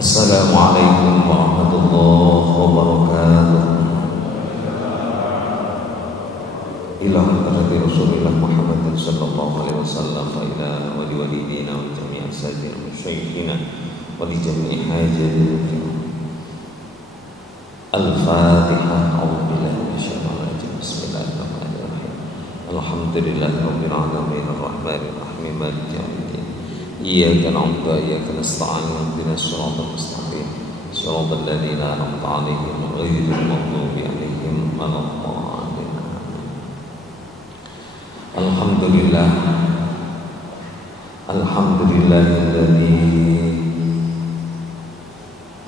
Assalamualaikum warahmatullahi wabarakatuh. Ila hadrati Rasulillah Muhammad sallallahu alaihi wasallam wa ila walidina wa jami'i ashabi musyayikhina wa li jami'i hajatina. Al-Fatihah. A'udzu billahi minasyaitonir rajim. Bismillahirrahmanirrahim. Alhamdulillahirabbil alamin arrahmanir rahim maliki yaumiddin. Iyyaka na'budu wa iyyaka nasta'in ihdinas siratal mustaqim siratal ladzina an'amta 'alaihim ghairil maghdubi 'alaihim waladdallin. Alhamdulillah. Alhamdulillahilladzi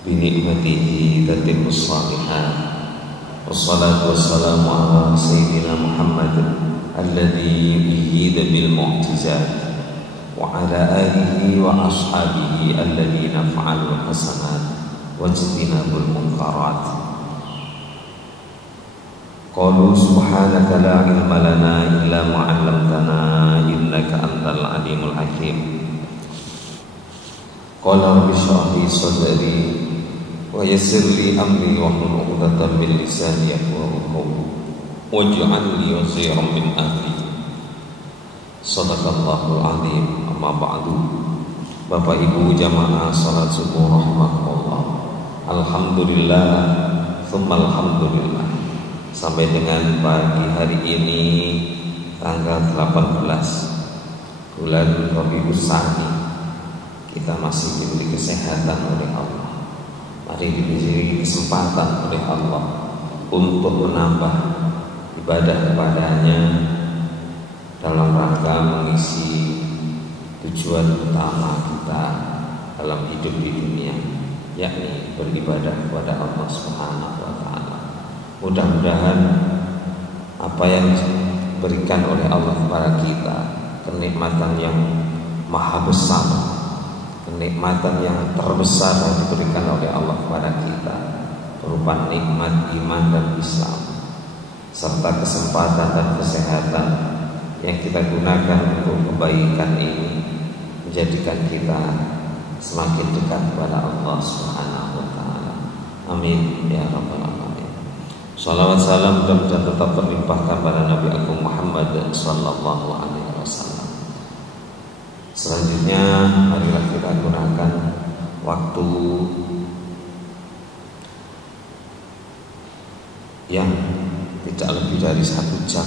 bi ni'matihi tatimmus shalihat. Wassalatu wassalamu ala sayyidina Muhammad alladzi yuhida bil mu'jizat wa ala alihi wa ashabihi alladhina fa'alul hasanat wa jtinabul munkarat. Qalu subhanaka la ilma lana illa ma 'allamtana innaka antal alimul hakim. Qala rabbi shrah li sadri wa yassir li amri wahlul 'uqdatam min lisani yafqahu qawli waj'al li waziran min ahli. Shadaqallahul azim. Amma ba'du. Bapak Ibu jamaah salat subuh rahmatullah. Alhamdulillah tsumma alhamdulillah. Sampai dengan pagi hari ini tanggal 18 bulan Rabiul Tsani, kita masih diberi kesehatan oleh Allah. Mari diberi kesempatan oleh Allah untuk menambah ibadah kepadanya dalam rangka mengisi tujuan utama kita dalam hidup di dunia, yakni beribadah kepada Allah Subhanahu wa taala. Mudah-mudahan apa yang diberikan oleh Allah kepada kita, kenikmatan yang maha besar, kenikmatan yang terbesar yang diberikan oleh Allah kepada kita, berupa nikmat iman dan Islam, serta kesempatan dan kesehatan yang kita gunakan untuk kebaikan ini, menjadikan kita semakin dekat kepada Allah Subhanahu wa taala. Amin ya rabbal alamin. Shalawat salam dan tetap terlimpahkan pada Nabi Agung Muhammad sallallahu alaihi wasallam. Selanjutnya marilah kita gunakan waktu yang tidak lebih dari 1 jam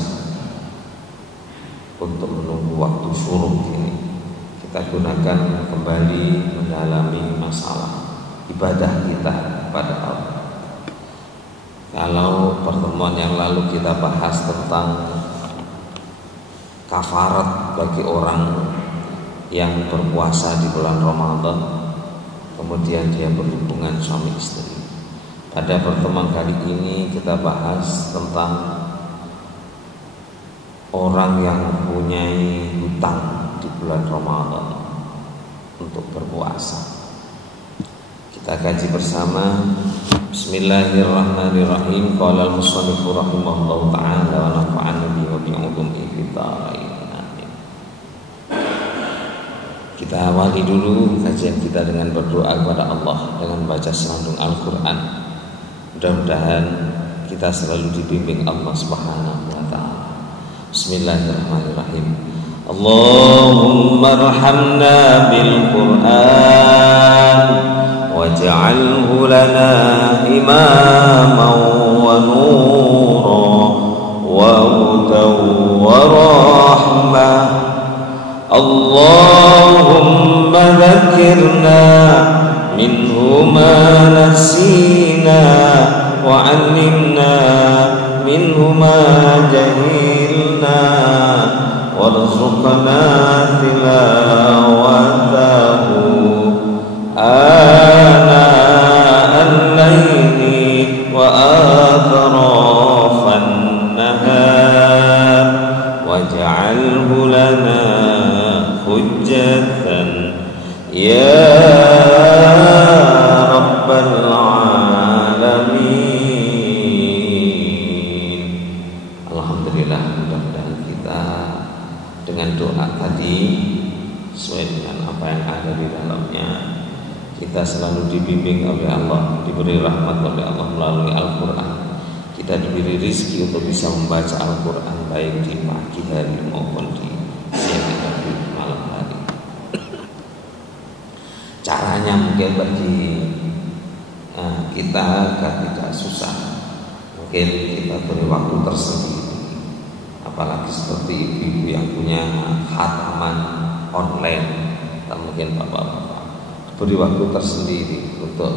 untuk menunggu waktu syuruk ini. Kita gunakan kembali mendalami masalah ibadah kita kepada Allah. Kalau pertemuan yang lalu kita bahas tentang kafarat bagi orang yang berpuasa di bulan Ramadan, kemudian dia berhubungan suami istri. Pada pertemuan kali ini kita bahas tentang orang yang mempunyai hutang di bulan Ramadan untuk berpuasa. Kita kaji bersama. Bismillahirrahmanirrahim. Qala al-musannifu rahimahullahu ta'ala wa nafa'ana bihi wa bi'ulumihi fid dharain. Amin. Kita awali dulu kajian kita dengan berdoa kepada Allah dengan baca senandung Al-Qur'an. Mudah-mudahan kita selalu dibimbing Allah Subhanahu wa taala. Bismillahirrahmanirrahim. Allahumma arhamna bil Qur'an waj'alhu lana imaman wa nuran wa hudan wa rahmah. Allahumma dhakkirna minhu ma nasina wa 'allimna minhu ma jahilna warzuqna tilawatahu ana al-laili wa atrafan nahar waj'alhu lana hujjatan ya rabbal alamin. Alhamdulillah, mudah-mudahan kita dengan doa tadi sesuai dengan apa yang ada di dalamnya, kita selalu selalu dibimbing oleh Allah, diberi rahmat oleh Allah melalui Al-Quran. Kita diberi rezeki untuk bisa membaca Al-Quran baik di pagi hari maupun di siang hari, malam hari. Caranya mungkin bagi kita agar tidak susah, mungkin kita beri waktu tersendiri. Apalagi seperti ibu-ibu yang punya khataman online, atau mungkin bapak-bapak, beri waktu tersendiri untuk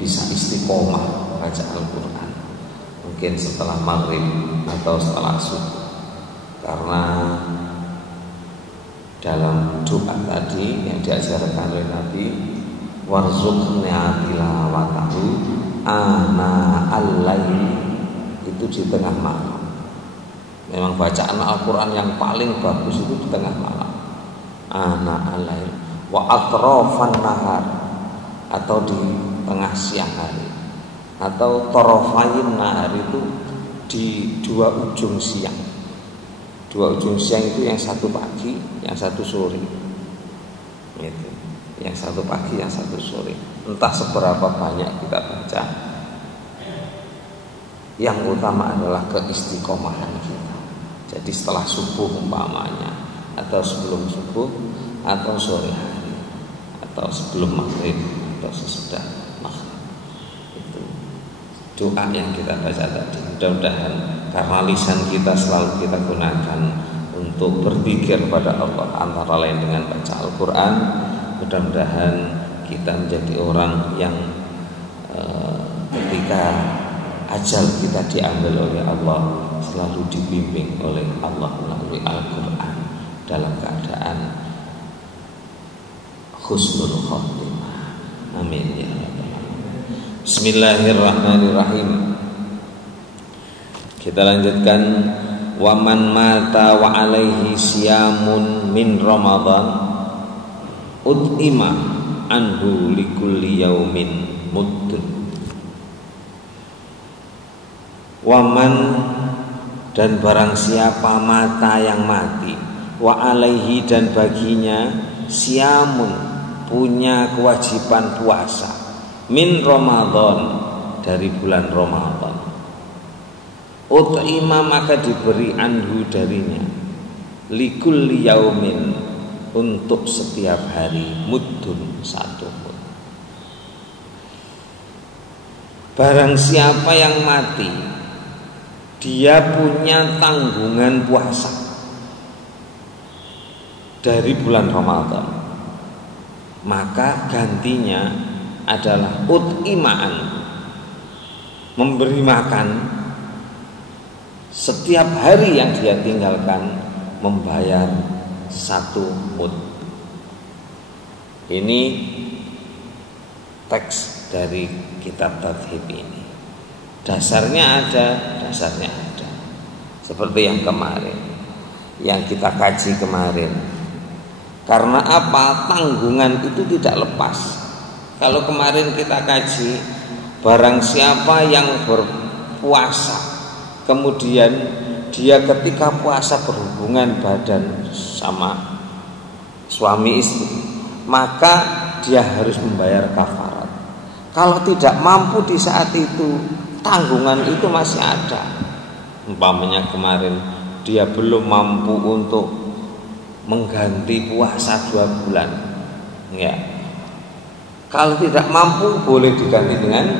bisa istiqomah baca Al-Quran. Mungkin setelah maghrib atau setelah subuh, karena dalam doa tadi yang diajarkan oleh Nabi, warzuqna tilawatahu ana al-lail, itu di tengah malam. Memang bacaan Al-Quran yang paling bagus itu di tengah malam, ana al-lail wa atrafan nahar, atau di tengah siang hari, atau torofayin nahar, itu di dua ujung siang. Dua ujung siang itu yang satu pagi, yang satu sore. Gitu. Yang satu pagi, yang satu sore. Entah seberapa banyak kita baca, yang utama adalah keistiqomahan kita. Jadi setelah subuh umpamanya, atau sebelum subuh, atau sore hari, atau sebelum maghrib, atau sesudah maghrib. Itu doa yang kita baca tadi. Mudah-mudahan karena lisan kita selalu kita gunakan untuk berpikir pada Allah, antara lain dengan baca Al-Quran, mudah-mudahan kita menjadi orang yang ketika ajal kita diambil oleh Allah selalu dibimbing oleh Allah melalui Al-Quran dalam keadaan husnul khotimah. Amin ya rabbal alamin. Bismillahirrahmanirrahim. Kita lanjutkan. Wa man mata wa alaihi siyamun min Ramadan ut'ima anhu likulli yaumin muddun. Waman, dan barang siapa mata yang mati, wa alaihi, dan baginya siamun, punya kewajiban puasa, min Ramadan, dari bulan Ramadan, ut'ima, maka diberi anhu darinya, likulli yaumin, untuk setiap hari, muddun, satu mud. Barang siapa yang mati, dia punya tanggungan puasa dari bulan Ramadan, maka gantinya adalah ut'imaan, memberi makan setiap hari yang dia tinggalkan, membayar satu mud. Ini teks dari kitab Tauhid ini. Dasarnya ada. Seperti yang kemarin, yang kita kaji kemarin. Karena apa? Tanggungan itu tidak lepas. Kalau kemarin kita kaji, barang siapa yang berpuasa, kemudian dia ketika puasa berhubungan badan sama suami istri, maka dia harus membayar kafarat. Kalau tidak mampu di saat itu, tanggungan itu masih ada. Umpamanya kemarin dia belum mampu untuk mengganti puasa 2 bulan, ya. Kalau tidak mampu, boleh diganti dengan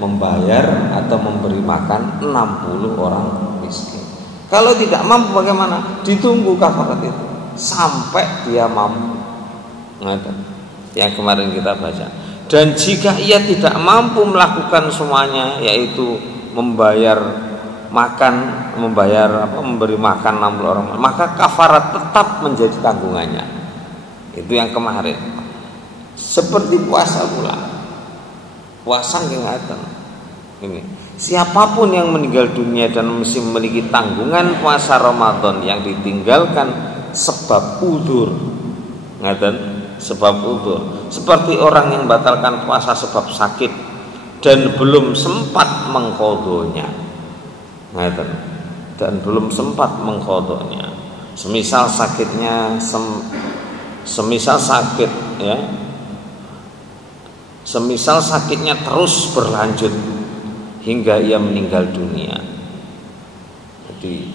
membayar atau memberi makan 60 orang miskin. Kalau tidak mampu bagaimana? Ditunggu kafarat itu sampai dia mampu. Yang kemarin kita baca. Dan jika ia tidak mampu melakukan semuanya, yaitu membayar makan, memberi makan 60 orang, maka kafarat tetap menjadi tanggungannya. Itu yang kemarin. Seperti puasa pula. Puasa ngingatan. Ini. Siapapun yang meninggal dunia dan masih memiliki tanggungan puasa Ramadan yang ditinggalkan sebab udzur, sebab udzur, seperti orang yang batalkan puasa sebab sakit dan belum sempat mengqadhonya, semisal sakitnya, semisal sakit, ya, semisal sakitnya terus berlanjut hingga ia meninggal dunia. Jadi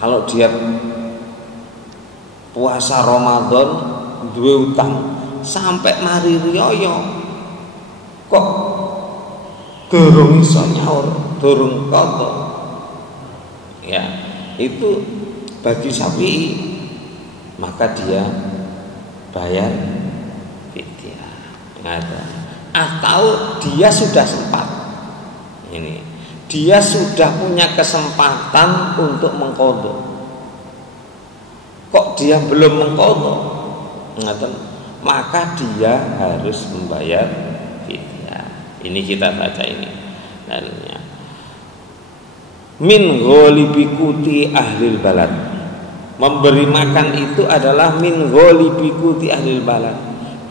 kalau dia puasa Ramadan duwe utang sampai mari riyo kok durung iso nyaur, durung qadha, ya itu bagi Syafi'i maka dia bayar fidyah. Atau dia sudah sempat, ini dia sudah punya kesempatan untuk mengqadha, kok dia belum mengqadha, maka dia harus membayar fidyah. Ini kita baca ini dalilnya. Min ghalibi kuti ahlil balad. Memberi makan itu adalah min ghalibi kuti ahlil balad,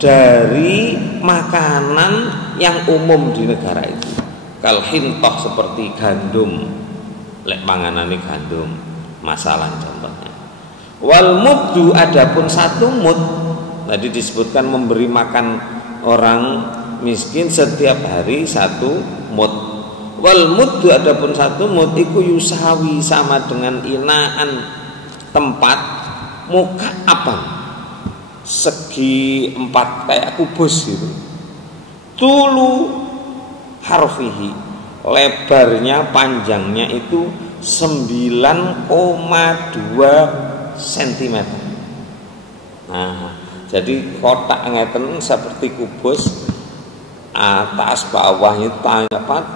dari makanan yang umum di negara itu. Kal hintoh seperti gandum, lek panganane gandum, masalah contohnya. Wal muddu adapun satu mud, tadi disebutkan memberi makan orang miskin setiap hari satu mud. Wal muddu adapun satu mud iku yusawi sama dengan inaan tempat muka apa? Segi 4 kayak kubus gitu. Tulu harfihi, lebarnya panjangnya itu 9,2 cm. Nah, jadi kotak ngeten seperti kubus, atas bawahnya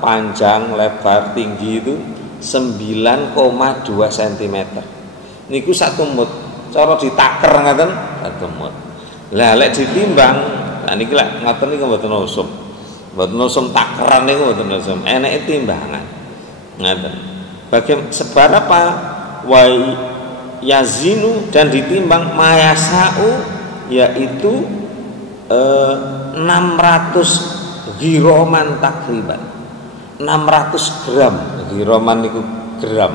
panjang, lebar, tinggi itu 9,2 cm. Niku satu mud. Cara ditaker ngeten satu mud. Lah lek ditimbang, nah niki lek ngoten niku mboten usum. Mboten usum takeran niku mboten usum. Eneke timbangan. Ngoten. Bagaimana seberapa wa yazinu dan ditimbang mayasau, yaitu 600 giroman takriban, 600 gram. Giroman itu gram,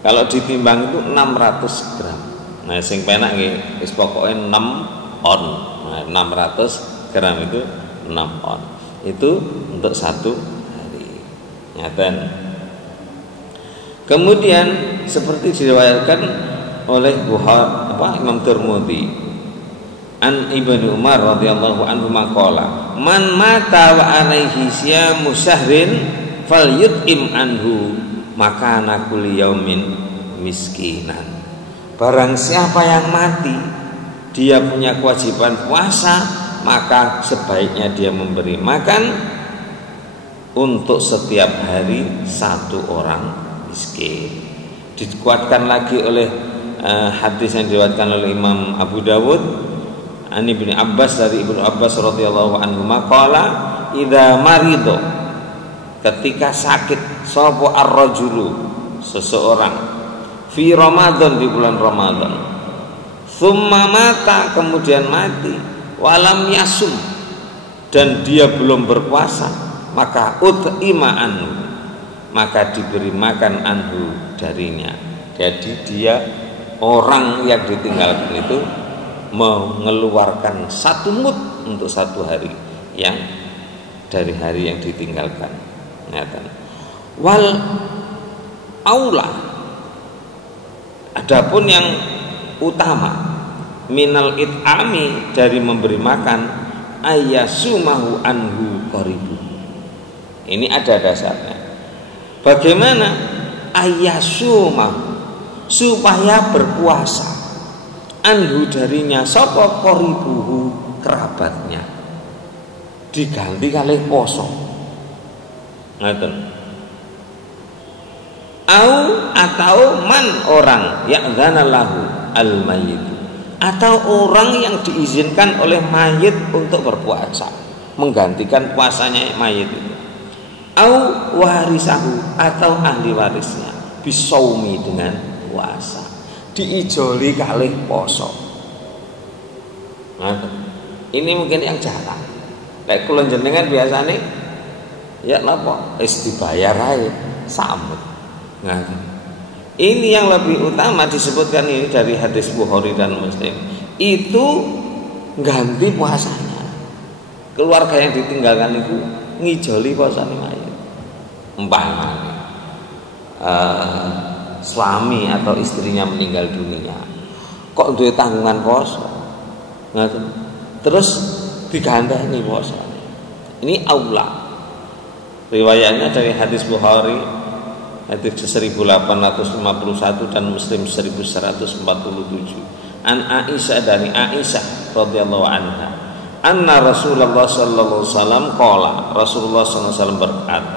kalau ditimbang itu 600 gram. Nah sing penak nggih wis pokoke 6 on. Nah, 600 gram itu 6 on. Itu untuk satu hari. Ngaten. Kemudian seperti diriwayatkan oleh Imam Tirmidzi an Ibnu Umar radhiyallahu anhu maqala man mata wa alaihi siyamu syahrin falyut'im anhu makana kulli yaumin miskinan. Barang siapa yang mati dia punya kewajiban puasa, maka sebaiknya dia memberi makan untuk setiap hari satu orang miskin. Dikuatkan lagi oleh hadis yang diriwayatkan oleh Imam Abu Dawud an Ibnu Abbas, dari Ibnu Abbas radhiyallahu anhu maqala idza marido, ketika sakit sapa ar-rajulu, seseorang, fi Ramadan, di bulan Ramadan, summa mata, kemudian mati, walam yasum, dan dia belum berpuasa, maka ut'ima anhu, maka diberi makan anhu darinya. Jadi dia, orang yang ditinggalkan itu mengeluarkan satu mud untuk satu hari yang dari hari yang ditinggalkan. Wal aula, adapun yang utama, minal it'ami, dari memberi makan, ayyasumahu anhu qaribu. Ini ada dasarnya. Bagaimana ayyasumahu, supaya berpuasa, anhu darinya sapa qaribuhu, kerabatnya, diganti kalih poso. Ngaten. Atau man, orang ya'dzana lahu al-mayyit, atau orang yang diizinkan oleh mayit untuk berpuasa, menggantikan puasanya mayit itu. Au warisahu, atau ahli warisnya, bisaumi, dengan puasa, diijoli kalih poso. Nah, ini mungkin yang jarang. Lek kula jenengan biasane ya napa wis dibayar ae samut. Nah, ini yang lebih utama disebutkan ini dari hadis Bukhari dan Muslim, itu ganti puasanya. keluarga yang ditinggalkan itu ngijoli posane mayit. Umpamane suami atau istrinya meninggal dunia, kok duwe tanggungan poso, ngoten. Terus digandani poso. Ini aula. Riwayatnya dari hadis Bukhari, hadis 1851 dan Muslim 1147. An Aisyah, dari Aisyah radhiyallahu anha, anna Rasulullah sallallahu alaihi wasallam qala, Rasulullah sallallahu alaihi wasallam berkata,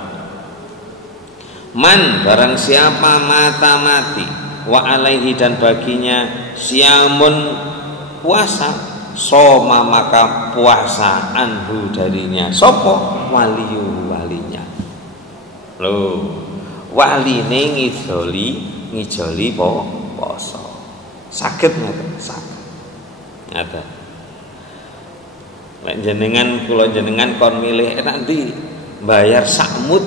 man, barang siapa mata mati, wa alaihi, dan baginya siamun, puasa, soma, maka puasa, anhu, darinya, sopo, waliyu, walinya. Loh, waline ngijoli poso. Saged ngoten, saged. Ngaten. Nek jenengan, kula jenengan kon milih nanti bayar sakmut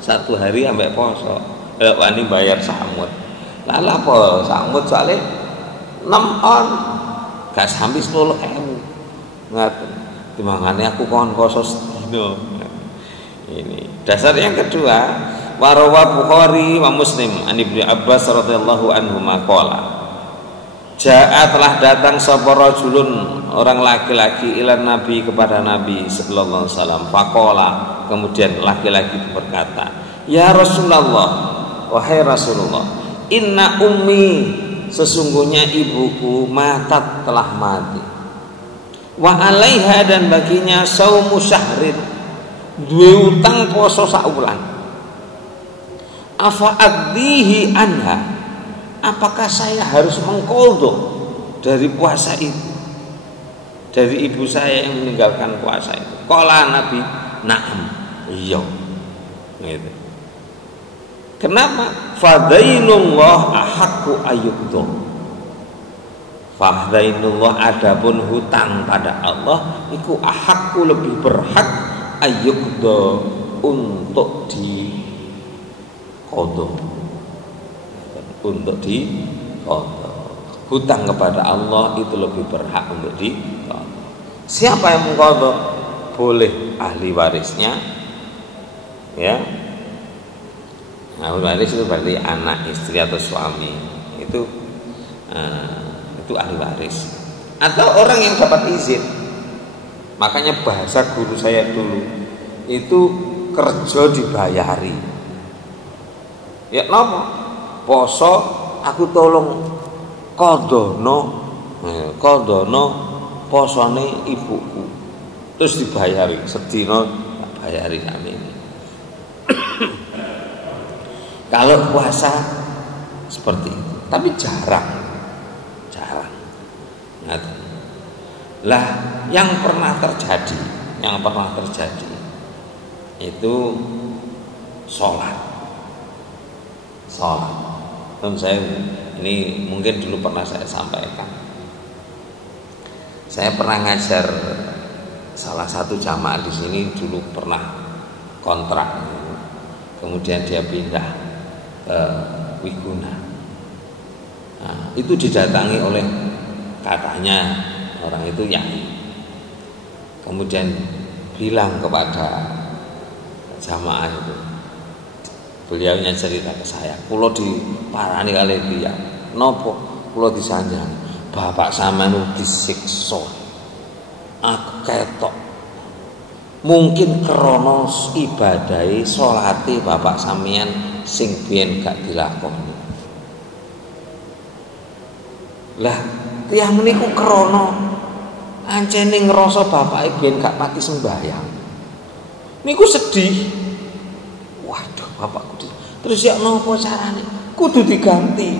1 hari ambek poso. Wani bayar sakmut. Lah apa sakmut soalnya 6 on. Gak sampai 10.000. Ngaten. Timangane aku kon poso sedina. Ini dasar yang kedua, warawa Bukhari wa Muslim an Ibnu Abbas radhiyallahu anhu maqala, jaa, telah datang sapa rajulun, orang laki-laki, ila Nabi, kepada Nabi sallallahu alaihi wasallam, faqala, kemudian laki-laki itu berkata, ya Rasulullah, wahai Rasulullah, inna ummi, sesungguhnya ibuku, matat, telah mati, wa alaiha, dan baginya saumu syahrin, duwe utang poso saulan, afa addihi anha, apakah saya harus mengqadha dari puasa itu, dari ibu saya yang meninggalkan puasa itu? Qala Nabi, na'am, iya. Gitu. Kenapa? Fadainullah ahaqqu ayyuqdha. Fadainullah, adapun hutang pada Allah iku ahaqqu, lebih berhak, ayyuqdha, untuk diqadha. Untuk diqadha. Hutang kepada Allah itu lebih berhak untuk diqadha. Siapa yang mengqadha? Boleh ahli warisnya, ya. Ahli waris itu berarti anak, istri, atau suami. Itu ahli waris. Atau orang yang dapat izin. Makanya bahasa guru saya dulu itu kerja dibayari. Ya napa? Poso aku tolong kodono posone ibuku, terus dibayari sedina, bayari kami ini. Kalau puasa seperti itu, tapi jarang. Lah, yang pernah terjadi itu sholat. Dan saya ini mungkin dulu pernah saya sampaikan. Saya pernah ngajar salah satu jamaah di sini, dulu pernah kontrak, kemudian dia pindah ke Wiguna. Nah, itu didatangi oleh, katanya orang itu yai, kemudian bilang kepada jamaah itu, beliaunya cerita ke saya, kulo diparani kali dia, nopo kulo disanjang, bapak sampeyan disiksa, aku ketok, mungkin krana ibadahe salate bapak sampeyan sing biyen gak dilakoni. Lah tiyang niku krana ancene ngrasa bapake biyen gak pati sembahyang. Niku sedih. Waduh, bapakku. Terus ya napa carane? Kudu diganti.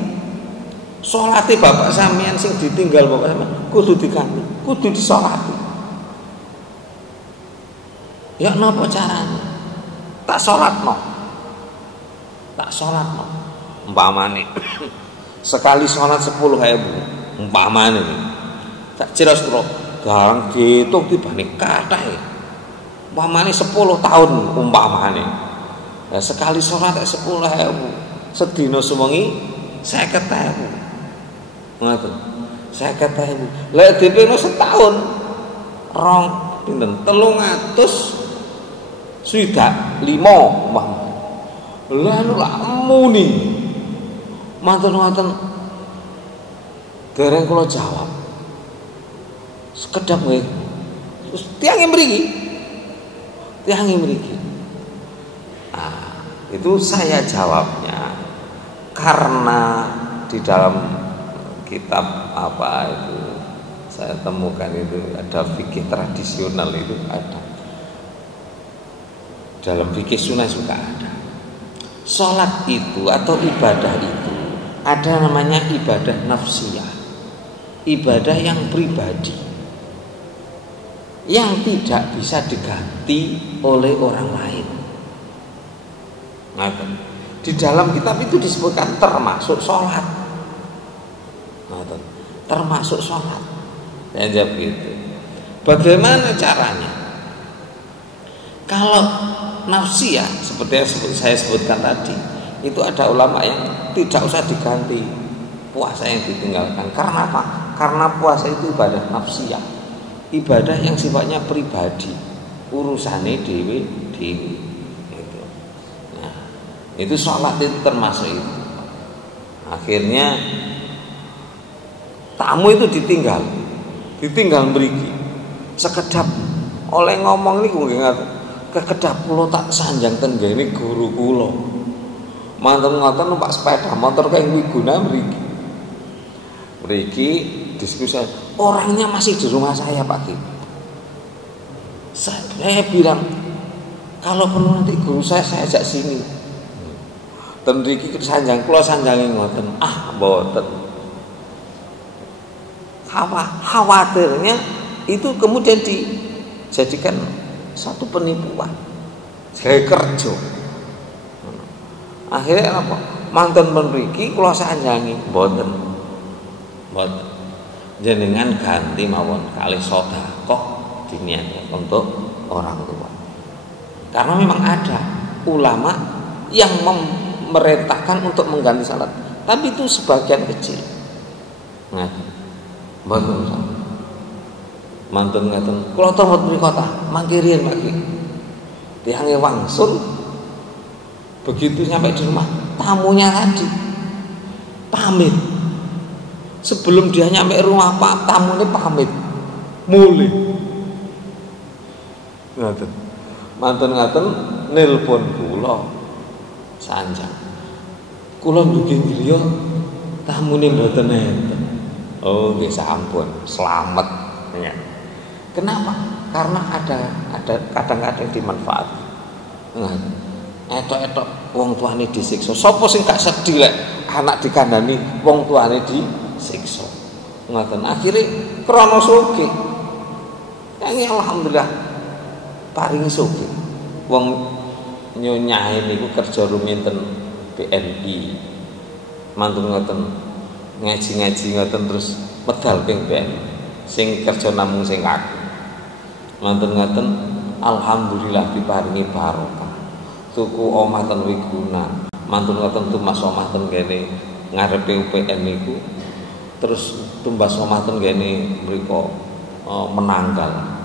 Salate bapak sampean sing ditinggal bapak sampean kudu diganti, kudu disolati. Ya napa carane? Tak salatno. Umpamane sekali salat 10.000 umpamane. Tak ciras kula garang diitung tibane kathah. Umpamane 10 tahun umpamane. Nah, sekali salat 10.000, sedina sewengi 50.000. Ngoten. 50.000. Lek dipeno setahun 2 pinten 305 lalu muni manten-manten dereng kula jawab sekedap nggih terus tiange mriki itu saya jawabnya karena di dalam kitab apa itu saya temukan itu ada fikih tradisional itu ada dalam fikih sunnah juga ada. Sholat itu atau ibadah itu ada namanya ibadah nafsiyah, ibadah yang pribadi yang tidak bisa diganti oleh orang lain. Nah, di dalam kitab itu disebutkan termasuk sholat, termasuk sholat. Saya jawab gitu. Bagaimana caranya? Kalau nafsiyah seperti yang saya sebutkan tadi, itu ada ulama yang tidak usah diganti puasa yang ditinggalkan. Karena apa? Karena puasa itu ibadah nafsiyah, ibadah yang sifatnya pribadi, urusane dewe. Gitu. Nah, itu sholat itu termasuk itu. Akhirnya tamu itu ditinggal mriki sekedap oleh ngomong niku nggih kekedap kula tak sanjang ten ngene guru kula manten ngoten numpak sepeda motor kayak wiguna mriki diskusi orangnya masih di rumah saya Pak Ki. Saya bilang kalau perlu nanti guru saya ajak sini ten mriki sanjang kula sanjange ngoten mboten. Khawatirnya itu kemudian dijadikan satu penipuan saya kerja. Akhirnya apa? Manten mriki kula sanjangi mboten jenengan ganti mawon kalih sedekah diniatkan untuk orang tua. Karena memang ada ulama yang memerintahkan untuk mengganti salat, tapi itu sebagian kecil. Mantun ngaten kula temut mriku ta mangke riyen Pak Ki tiange wangsul begitu sampai di rumah tamunya tadi pamit sebelum dia nyampe rumah Pak tamunya pamit mulih ngaten mantun ngaten nelpon kula sanjang kula ndugi griya tamune mboten enten. Oh nggih sampun selamat ya. Kenapa? Karena ada kadang-kadang dimanfaatkan. Etok-etok wong tuane disiksa. Sapa sing gak sedih lek anak dikandani wong tuane disiksa. Ngoten. Akhire krana sugih. Ya alhamdulillah paring sugih. Wong nyonyahe niku kerja ruminten BNI. Mantun ngoten. Ngaji ngoten terus medal ping BNI. Sing kerja namung sing aku. Mantun ngoten alhamdulillah diparingi barokah. Tuku omah ten Wiguna. Mantun ngoten tumbas omah ten kene ngarepe UPN niku. Terus tumbas omah ten kene mriku Menanggal.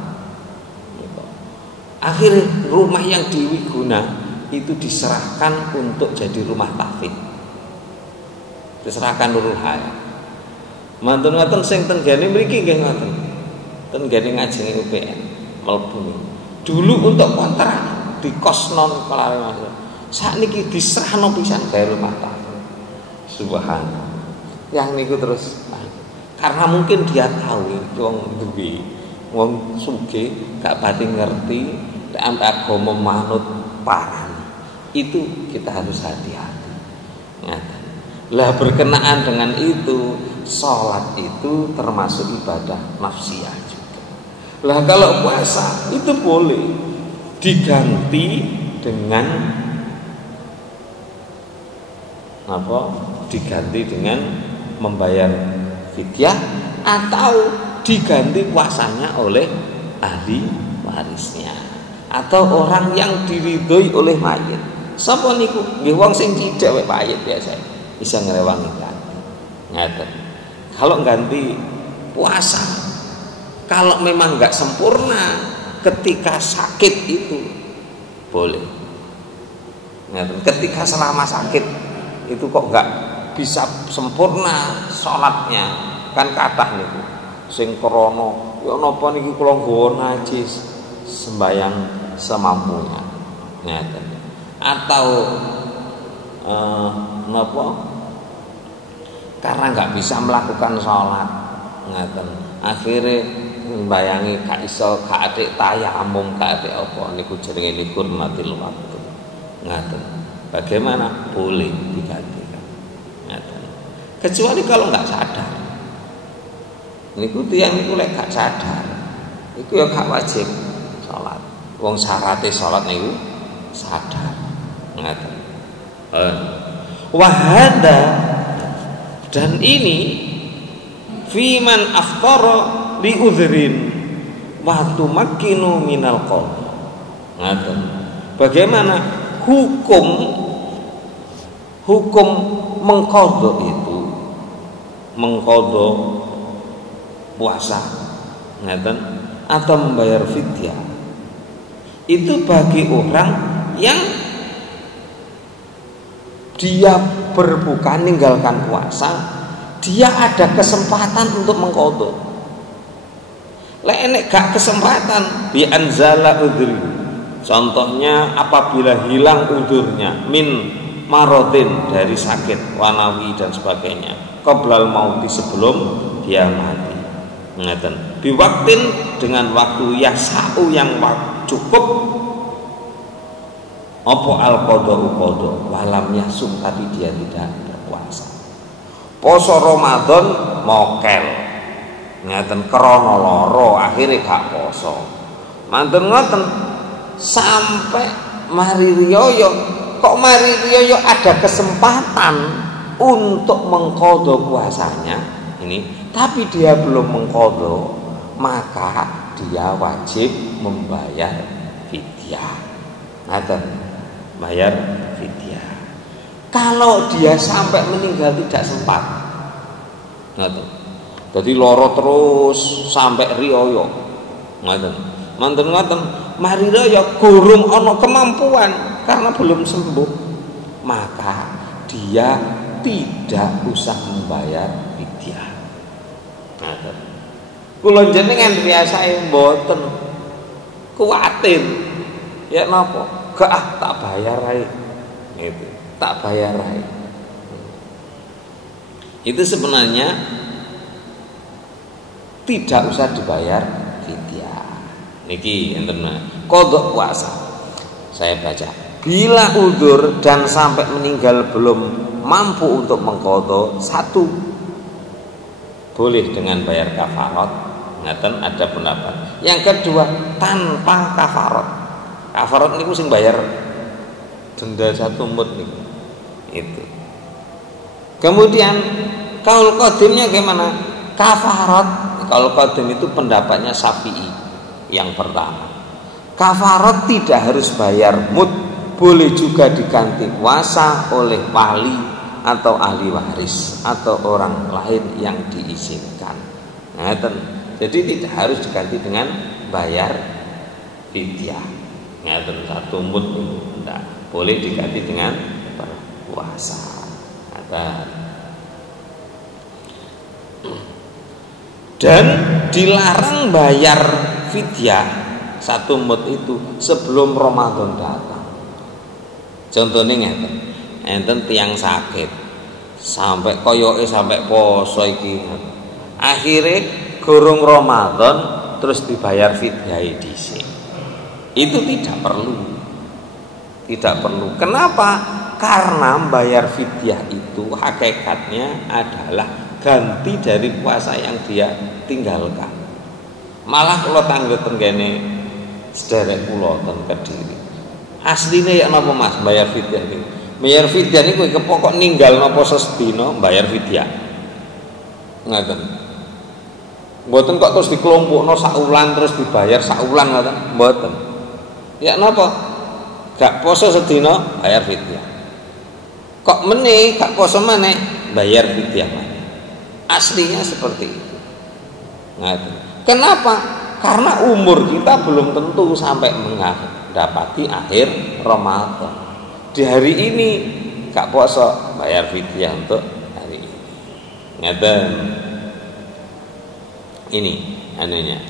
Akhir rumah yang di Wiguna itu diserahkan untuk jadi rumah tahfidz. Diserahkan Nurul Hayat. Mantun ngoten sing ten gene mriki nggih ngoten. Ten gene ngajenge UPN mlebu. Dulu untuk kontrak di kos non kelare Mas. Sakniki diserahno pisan gawe rumah tangga. Subhanallah. Yang niku terus karena mungkin dia tahu wong duwe wong sugih gak pati ngerti nek agama manut parani. Itu kita harus hati-hati. Ngaten. Lah berkenaan dengan itu, sholat itu termasuk ibadah nafsiyah juga. Lah kalau puasa itu boleh diganti dengan apa? Diganti dengan membayar fidyah atau diganti puasanya oleh ahli warisnya atau orang yang diridhoi oleh mayit. Sapa niku? Nggih wong sing cidhek wek mayit biasa. Bisa ngrewangi ganti. Ngaten. Kalau ganti puasa, kalau memang enggak sempurna, ketika sakit itu boleh. Ketika selama sakit itu kok enggak bisa sempurna sholatnya, kan kathah niku sing krana ya napa niki kula nggawa najis sembayang semampunya, ngeten. Atau napa karena nggak bisa melakukan sholat, ngeten. Akhirnya mbayangi gak iso, gak atik tayamum, gak atik apa niku jenenge likurmatil waktu, ngeten. Bagaimana? Boleh digantikan, ngeten. Kecuali kalau nggak sadar. Niku tiyang niku lek gak sadar, iku ya gak wajib sholat. Wong syarate sholat niku sadar, ngeten. Wahada, dan ini fiman afqara li udhrin wa tumakkinu minal qadha. Ngaten. Bagaimana hukum mengqadha itu, mengqadha puasa, ngaten, atau membayar fidyah. Itu bagi orang yang dia berbuka meninggalkan puasa, dia ada kesempatan untuk mengqadha. Lek enek gak kesempatan bi anzala udhri. Contohnya apabila hilang udurnya min marodin dari sakit, wanawi dan sebagainya, qoblal mauti sebelum dia mati. Ngeten. Bi waktin dengan waktu yasau yang cukup apa al-qadha walam yasum, tapi dia tidak berpuasa. Poso Ramadan mokel, ngeten, krana lara akhire gak poso. Manten ngoten sampai mari riyaya, kok mari riyaya ada kesempatan untuk mengqadha puasanya ini, tapi dia belum mengqadha, maka dia wajib membayar fidyah. Ngaten, bayar fidyah. Kalau dia sampai meninggal tidak sempat, ngaten, jadi loro terus sampai riyaya, ngaten, manten ngaten, mari riyaya gurung ana kemampuan karena belum sembuh, maka dia tidak usah membayar fidyah. Ngaten. Kula jenengan biasae mboten kuwatir. Ya napa? Gak tak bayar ae. Itu, tak bayar ae. Itu sebenarnya tidak usah dibayar fidyah. Niki enten qadha puasa. Saya baca, bila udzur dan sampai meninggal belum mampu untuk mengqadha, satu, boleh dengan bayar kafarat. Ngaten, ada pendapat. Yang kedua, tanpa kafarat. Kafarat niku sing bayar denda 1 mud niku. Itu. Kemudian kaul qadimnya gimana? Kafarat, kaul qadim itu pendapatnya Syafi'i yang pertama. Kafarat tidak harus bayar mud, boleh juga diganti puasa oleh wali atau ahli waris atau orang lain yang diizinkan. Ngaten. Jadi tidak harus diganti dengan bayar fidyah. Ngaten, 1 mud enggak, boleh diganti dengan berpuasa. Ngaten. Dan dilarang bayar fidyah 1 mud itu sebelum Ramadan datang. Contohnya ngeten, enten tiang sakit sampai koyoke sampai poso iki, akhirnya gurung Ramadan terus dibayar fidyah dhisik. Itu tidak perlu. Tidak perlu. Kenapa? Karena bayar fidyah itu hakikatnya adalah ganti dari puasa yang dia tinggalkan. Malah kalau tangga tenggene sederek kula ten Kediri. Asline ya napa Mas bayar fidyah niku? Bayar fidyah niku kepokok ninggal napa sedina bayar fidyah. Ngoten. Mboten kok terus dikelompokno saulan terus dibayar saulan ngoten, mboten. Ya napa? Gak poso sedina bayar fidyah. Kok meneh gak poso meneh bayar fidyah. Aslinya seperti itu. Ngoten. Kenapa? Karena umur kita belum tentu sampai mendapati akhir Ramadan. Di hari ini gak poso, bayar fidyah untuk hari ini. Ngeten. Ini anunya.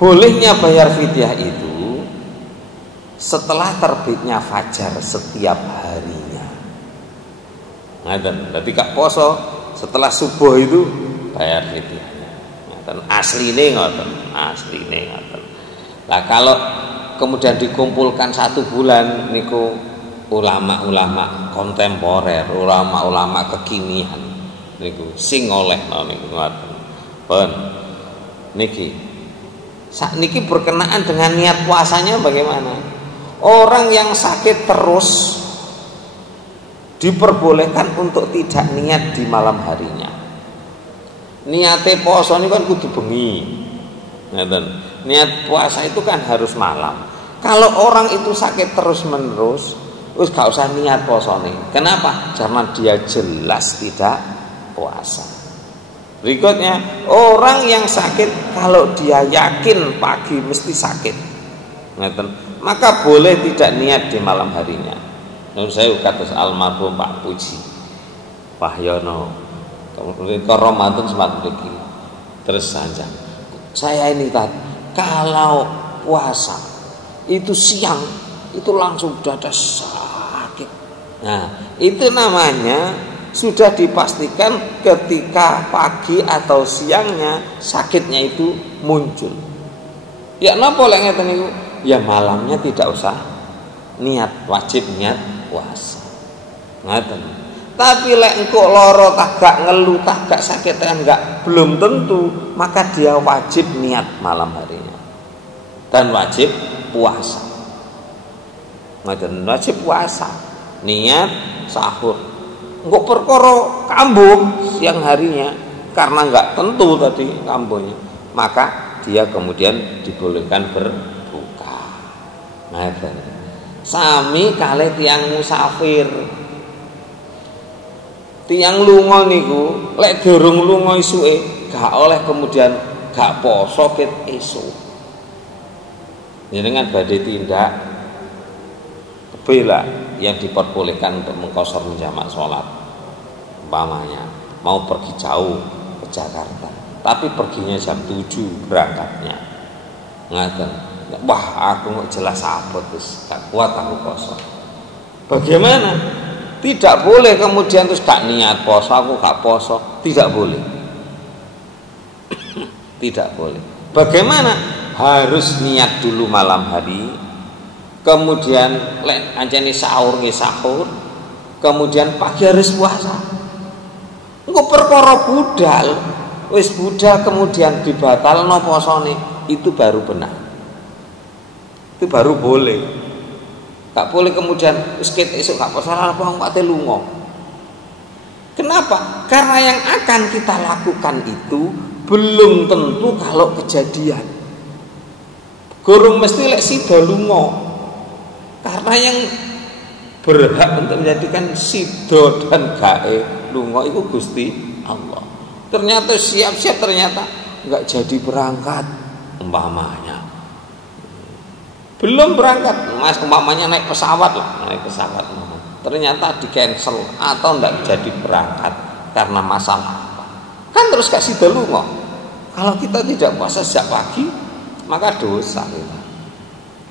Bolehnya bayar fidyah itu setelah terbitnya fajar setiap harinya. Ngeten. Berarti gak poso setelah subuh itu bayar fidyah. Asline ngoten. Lah kalau kemudian dikumpulkan 1 bulan niku ulama-ulama kontemporer, ulama-ulama kekinian niku sing oleh niku ngoten. Pun niki sakniki berkenaan dengan niat puasanya bagaimana? Orang yang sakit terus diperbolehkan untuk tidak niat di malam harinya. Niate poso ini kan kudu bengi. Niat puasa itu kan harus malam. Kalau orang itu sakit terus-menerus, wis gak usah niat poso nih. Kenapa? Karena dia jelas tidak puasa. Berikutnya, orang yang sakit kalau dia yakin pagi mesti sakit, maka boleh tidak niat di malam harinya. Menurut saya kados almarhum Pak Puji Wahyono. Kemudian ke Ramadan sempat begini terus saja saya ini tadi kalau puasa itu siang itu langsung dada sakit. Nah itu namanya sudah dipastikan ketika pagi atau siangnya sakitnya itu muncul. Ya napa lek ngeten niku? Ya malamnya tidak usah niat, wajib niat puasa. Ngaten. Tapi lek engko loro tak gak ngeluh tak gak sakit kan enggak belum tentu, maka dia wajib niat malam harinya dan wajib puasa. Ngaten wajib puasa, niat sahur. Engko perkara kambuh siang harinya karena enggak tentu tadi kambuhnya, maka dia kemudian dibolehkan berbuka. Ngaten. Sami kalih tiyang musafir. Tiang lunga niku lek durung lunga isuke gak oleh kemudian gak poso ket esuk. Jenengan badhe tindak bela yang diperbolehkan untuk mengqashar jamak salat. Umpamanya mau pergi jauh ke Jakarta, tapi perginya jam 7 berangkatnya. Ngaten. Wah, aku kok jelas abot wis gak kuat aku poso. Bagaimana? Tidak boleh kemudian terus gak niat poso, aku gak poso. Tidak boleh. Tidak boleh. Bagaimana? Harus niat dulu malam hari. Kemudian lek ancene sahur nggih sahur. Kemudian pagi harus puasa. Engko perkara budal, wis budal kemudian dibatalno posone, itu baru benar. Itu baru boleh. Gak boleh kemudian esket esok gak poso apa kok lunga. Kenapa? Karena yang akan kita lakukan itu belum tentu kalau kejadian. Gurung mesti lek sida lunga. Karena yang berhak untuk menjadikan sida dan gae lunga itu Gusti Allah. Ternyata siap-siap ternyata enggak jadi berangkat umpamanya. Belum berangkat, mas umpamanya naik pesawat lah, ternyata di cancel atau tidak jadi berangkat karena masalah apa? Kan terus kasih delungo. Kalau kita tidak puasa sejak pagi, maka dosa kita.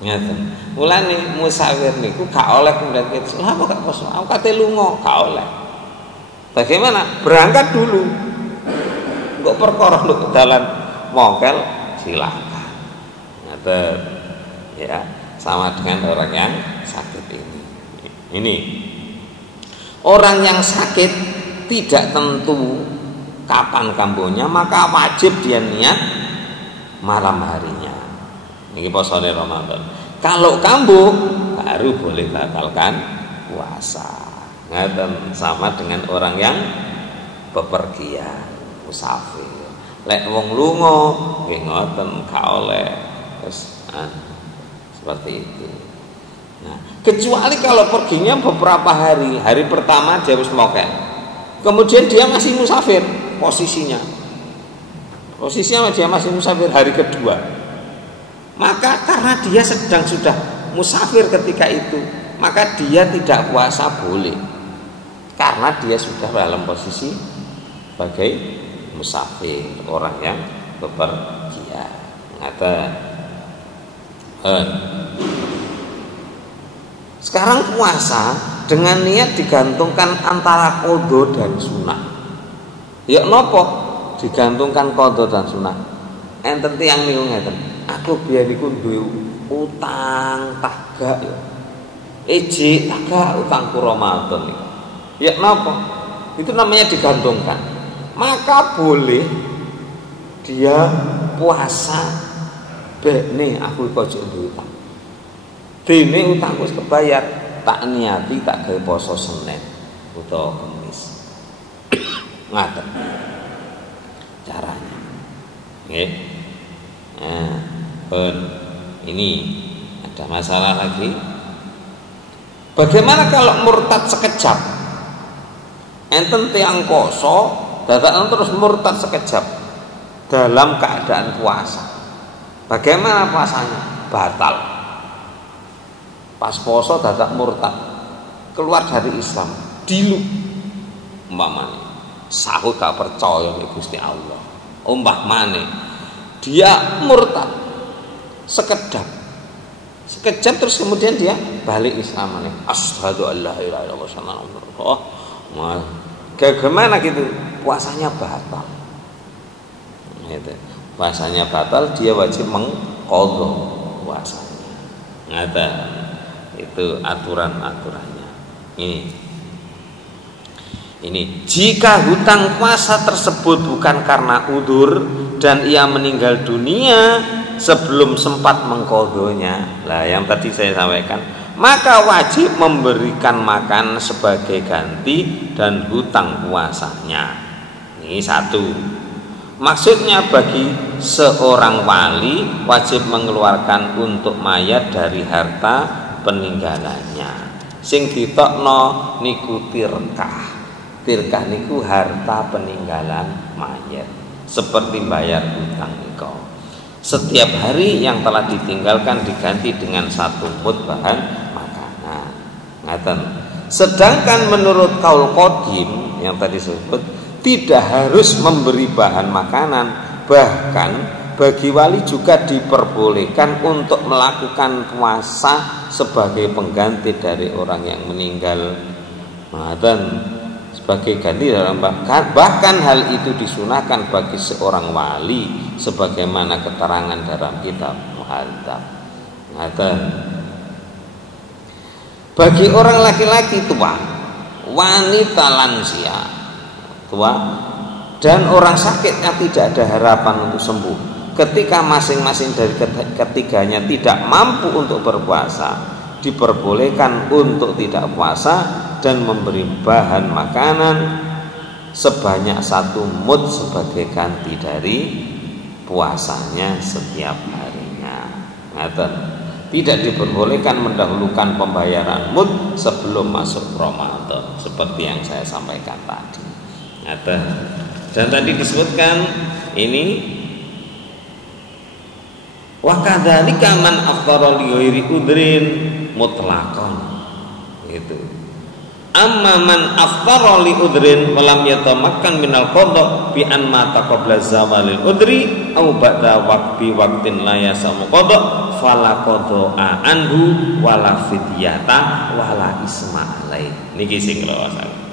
Nyata. Mulane musafir niku gak oleh kemudian kita, lah kok gak puasa? Aku kate lunga, gak oleh. Bagaimana? Berangkat dulu. Kok perkara nduk dalan mongkel silakan. Nyata. Ya, sama dengan orang yang sakit ini. Ini orang yang sakit tidak tentu kapan kambuhnya, maka wajib dia niat malam harinya. Ini posone Ramadan. Kalau kambuh baru boleh batalkan puasa. Ngaten sama dengan orang yang bepergian, musafir. Lek wong lunga nggih ngoten gak oleh. Terus seperti itu. Nah, kecuali kalau perginya beberapa hari. Hari pertama dia harus mokel. Kemudian dia masih musafir posisinya. Posisinya dia masih musafir hari kedua. Maka karena dia sudah musafir ketika itu, maka dia tidak puasa boleh. Karena dia sudah dalam posisi sebagai musafir, orang yang bepergian. Sekarang puasa dengan niat digantungkan antara qadha dan sunnah. Ya napa digantungkan qadha dan sunnah? Enten tiyang niku ngeten. Aku biyen niku duwe utang tagak ya. Eji tagak utangku Ramadan niku. Ya napa? Itu namanya digantungkan. Maka boleh dia puasa bekne aku kok duwe utang. Dene utangku wis kebayar, tak niati tak gawe poso Senin utawa Kamis. Ngaten caranya. Nggih. Nah, ini ada masalah lagi. Bagaimana kalau murtad sekejap? Enten tiang poso, dadakan terus murtad sekejap dalam keadaan puasa. Bagaimana puasanya? Batal. Pas poso dadak murtad, keluar dari Islam, dilu umpamane sahut gak percaya nek Gusti Allah. Umpamane dia murtad sekejap terus kemudian dia balik Islam nih. Asyhadu an la ilaha illallah sallallahu Bagaimana gitu? Puasanya batal. Gitu. Puasanya batal, dia wajib mengqadha puasanya. Ngata. Itu aturan-aturannya. Ini jika hutang puasa tersebut bukan karena udzur dan ia meninggal dunia sebelum sempat mengqadhanya, lah yang tadi saya sampaikan, maka wajib memberikan makan sebagai ganti dan hutang puasanya. Ini satu. Maksudnya bagi seorang wali wajib mengeluarkan untuk mayat dari harta peninggalannya. Sing ditokno niku tirkah. Tirkah niku harta peninggalan mayat, seperti bayar hutang niku. Setiap hari yang telah ditinggalkan diganti dengan 1 mud bahan makanan. Ngaten. Sedangkan menurut kaul qadim yang tadi disebut tidak harus memberi bahan makanan, bahkan bagi wali juga diperbolehkan untuk melakukan puasa sebagai pengganti dari orang yang meninggal. Dan sebagai ganti dalam bahkan hal itu disunahkan bagi seorang wali sebagaimana keterangan dalam kitab Muhadzab. Bagi orang laki-laki tua, wanita lansia tua, dan orang sakit yang tidak ada harapan untuk sembuh, ketika masing-masing dari ketiganya tidak mampu untuk berpuasa, diperbolehkan untuk tidak puasa dan memberi bahan makanan sebanyak 1 mud sebagai ganti dari puasanya setiap harinya. Tidak diperbolehkan mendahulukan pembayaran mud sebelum masuk Ramadan, seperti yang saya sampaikan tadi. Dan tadi disebutkan ini wa kadzalika man afṭara li ghairi udrin mutlaqan, gitu. Amma man afṭara li udrin wa lam yatamakkan minal qadha bi an mata qabla zawalil udri aw ba'da waqtin la yasamu qadha fala qadha anhu wala fidyata wala isma alai. Niki sing kula wasaken.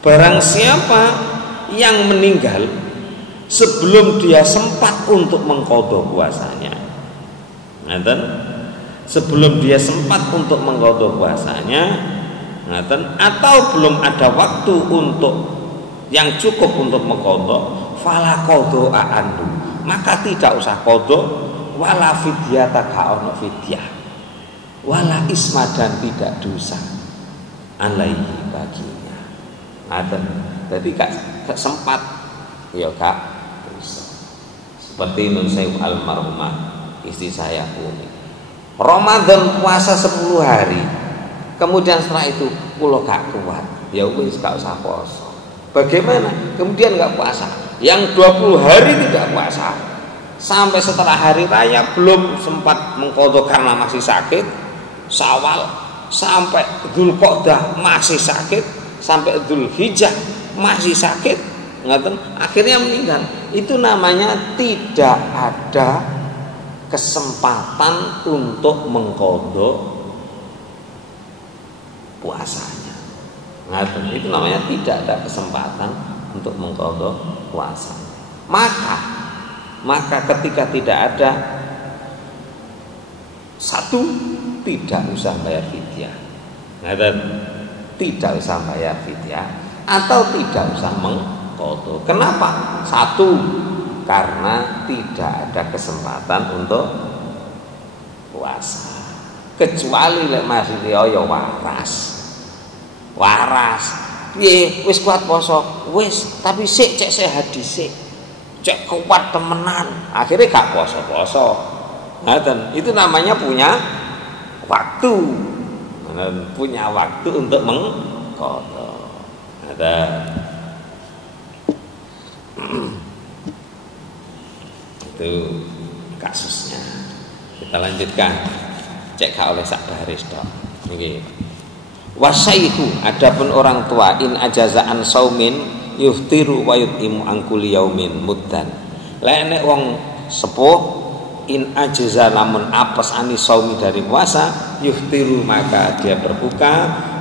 Barang siapa yang meninggal sebelum dia sempat untuk mengqadha puasanya, sebelum dia sempat untuk mengqadha puasanya, atau belum ada waktu untuk yang cukup untuk mengqadha, fala qadha anhu, maka tidak usah qadha, wala fidyata ka ono fidyah, wala isma dan tidak dosa alaihi baginya. Jadi gak sempat ya kak dosa. Seperti Nun Sayyid almarhumah istri saya unik Ramadan puasa 10 hari, kemudian setelah itu pulau gak kuat, ya wis gak usah puasa. Bagaimana? Kemudian gak puasa, Yang 20 hari tidak puasa, sampai setelah hari raya belum sempat mengqadha karena masih sakit, Syawal sampai Dzulqa'dah masih sakit, sampai Dzulhijjah masih sakit, akhirnya meninggal. Itu namanya tidak ada kesempatan untuk mengqadha puasanya. Itu namanya tidak ada kesempatan untuk mengqadha puasa. Maka ketika tidak ada, satu, tidak usah bayar fidyah. Tidak usah bayar fidyah atau tidak usah mengqadha. Kenapa? Satu, karena tidak ada kesempatan untuk puasa. Kecuali lek masih ya waras. Piye wis kuat poso? Wis, tapi sik cek sehat dhisik. Cek kuat temenan. Akhirnya gak poso-poso. Itu namanya punya waktu. Punya waktu untuk mengqadha. Itu kasusnya. Kita lanjutkan. Cek oleh sak baris tok. Niki. Wasaihu, adapun orang tua in ajazaan saumin yuftiru wa yutimu angkuli yaumin muddan. Lek nek wong sepuh in ajaza lamun apes ani saumi dari puasa, yuftiru maka dia berbuka,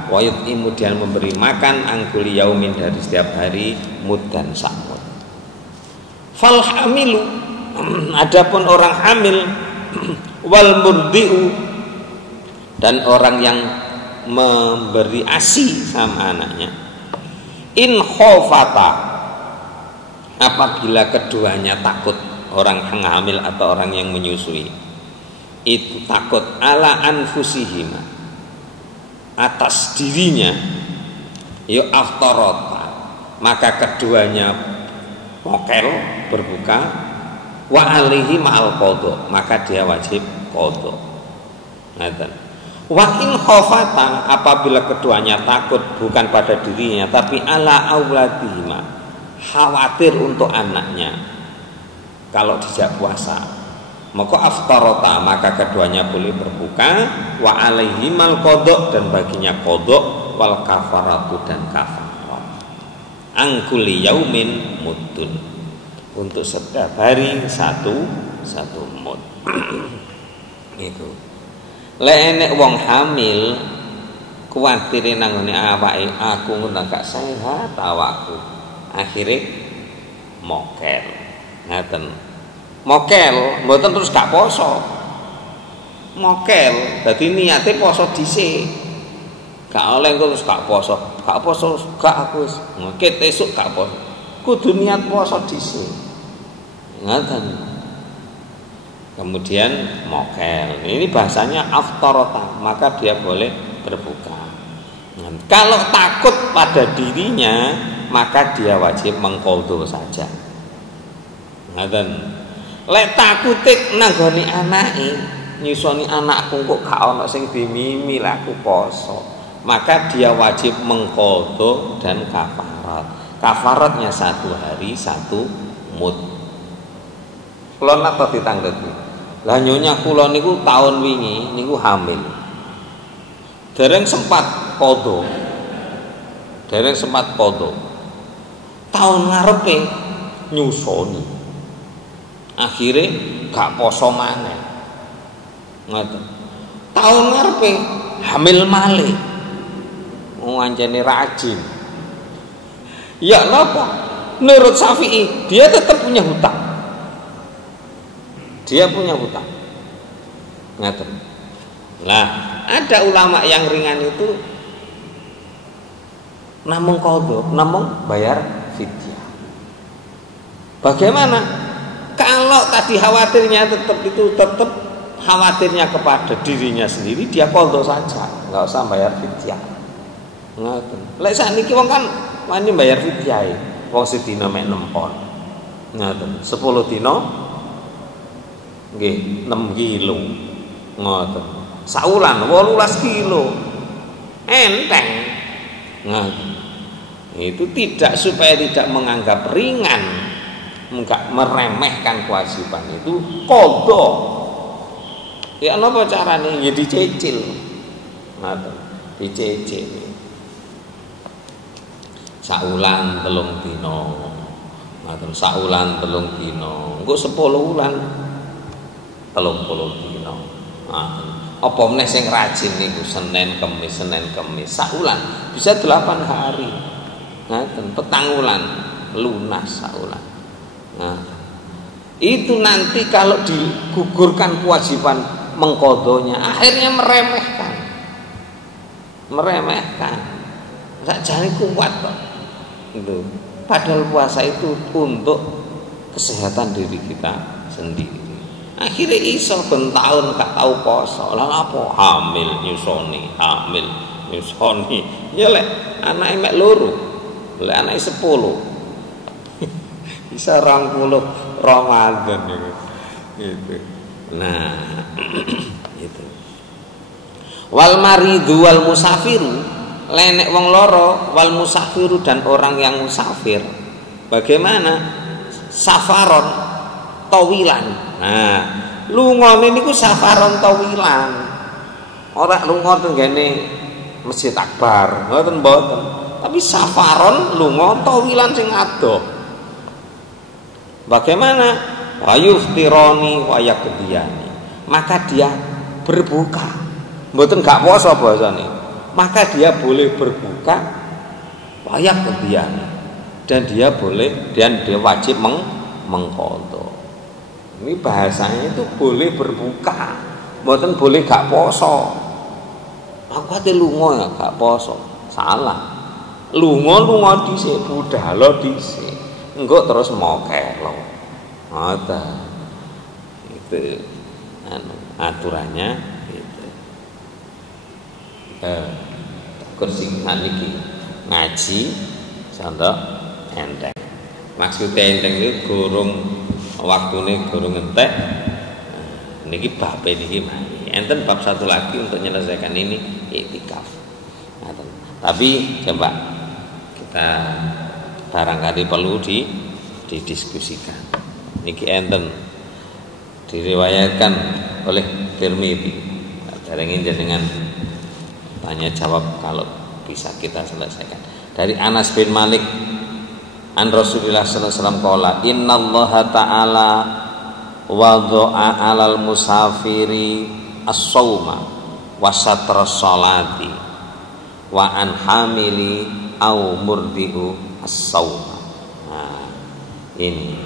wa yutimu dia memberi makan angkuli yaumin dari setiap hari muddan samud. Fal hamilu, adapun orang hamil wal murdiu dan orang yang memberi ASI sama anaknya, in khofata, apabila keduanya takut, orang yang hamil atau orang yang menyusui itu takut ala anfusihim, atas dirinya, ya aftarata, maka keduanya mokel berbuka, wa alaihi ma'al qadha, maka dia wajib qadha. Wa in khofata, apabila keduanya takut bukan pada dirinya tapi ala auladihima, khawatir untuk anaknya kalau dijak puasa, maka aftarata, maka keduanya boleh berbuka, wa alaihimal qadha, dan baginya qadha, wal kafaratu, dan kafarat angkuli yaumin muddun, untuk setiap hari satu mud. Itu lek enek wong hamil kuwatire nang ngene awake, aku ngono gak sehat awakku, akhire mokel. Ngaten. Mokel mboten terus gak poso. Mokel dadi niate poso dhisik. Gak oleh terus gak poso. Gak poso gak aku wis. Ngket esuk gak poso. Kudu niat poso dhisik. Ngaten. Kemudian mokel, ini bahasanya aftarata, maka dia boleh berbuka. Kalau takut pada dirinya, maka dia wajib mengqadha saja. Ngaten. Lek takute nanggone anake, nyusoni anakku kok gak ana sing dimimi lah aku poso, maka dia wajib mengqadha dan kafarat. Kafaratnya 1 hari 1 mud. Kula napa ditanggeti? Lah nyonya kula niku tahun wingi niku hamil. Dereng sempat qadha. Tahun ngarepe nyusoni. Akhire gak poso maneh. Ngoten. Tahun ngarepe hamil malih. Anjene rajin. Ya napa? Menurut Syafi'i dia tetap punya hutang. Dia punya hutang. Ngaten. Nah, ada ulama yang ringan itu namung qadha, namung bayar fidyah. Bagaimana? Kalau tadi khawatirnya tetap khawatirnya kepada dirinya sendiri, dia qadha saja, enggak usah bayar fidyah. Ngaten. Lek sakniki wong kan wani bayar fidyah. Wong sedina mek 6 pon. Ngaten. 10 dina nggih 6 kilo ngoten. Saulan 18 kilo. Enteng. Ngoten. Itu tidak supaya tidak menganggap ringan enggak meremehkan kewajiban itu qadha. Ya napa carane? Ya dicicil. Ngoten, dicicil. Saulan 3 dina. Ngoten, saulan 3 dina. Engko 10 wulan 30 dina. Ngoten. Apa meneh sing rajin niku Senin Kamis saulan bisa 8 hari. Ngoten, petang wulan lunas saulan. Nah, itu nanti kalau digugurkan kewajiban mengkodonya akhirnya meremehkan sakjane kuat kok itu. Padahal puasa itu untuk kesehatan diri kita sendiri. Akhirnya iso ben taun gak tau poso. Lah apa hamil nyusoni ya lek anake mek loro, lek anake 10 bisa 20 Ramadan gitu. Nah, itu. Wal maridu wal musafiru, lenek wong loro, wal musafiru dan orang yang musafir. Bagaimana? Safaron tawilan. Nah, lungone niku safaron tawilan. Ora lunga tenggene Masjid Akbar, ngoten mboten. Tapi safaron lunga tawilan sing adoh. Bagaimana? Wayuftironi wayakdiyani. Maka dia berbuka. Mboten gak puasa bahasane. Maka dia boleh berbuka wayakdiyani. Dan dia wajib mengqadha. Ini bahasanya itu boleh berbuka. Mboten boleh gak poso. Aku ate lunga ya gak poso. Salah. Lunga dhisik, budhal dhisik. Engko terus mokelo. Ngoten. Itu aturannya gitu. Kursi niki ngaji contoh enteng. Maksudnya enteng itu waktune gurung entek. Niki babe niki mari. Enten bab satu lagi untuk menyelesaikan ini iktikaf. Tapi coba kita barangkali perlu didiskusikan. Niki enten diriwayatkan oleh Tirmidzi. Dereng dengan tanya jawab kalau bisa kita selesaikan. Dari Anas bin Malik an Rasulullah sallallahu alaihi wasallam qala innallaha ta'ala wadha'a 'alal musafiri as-shauma wa satras sholati wa an hamili au murdi'u as-shauma. Nah, ini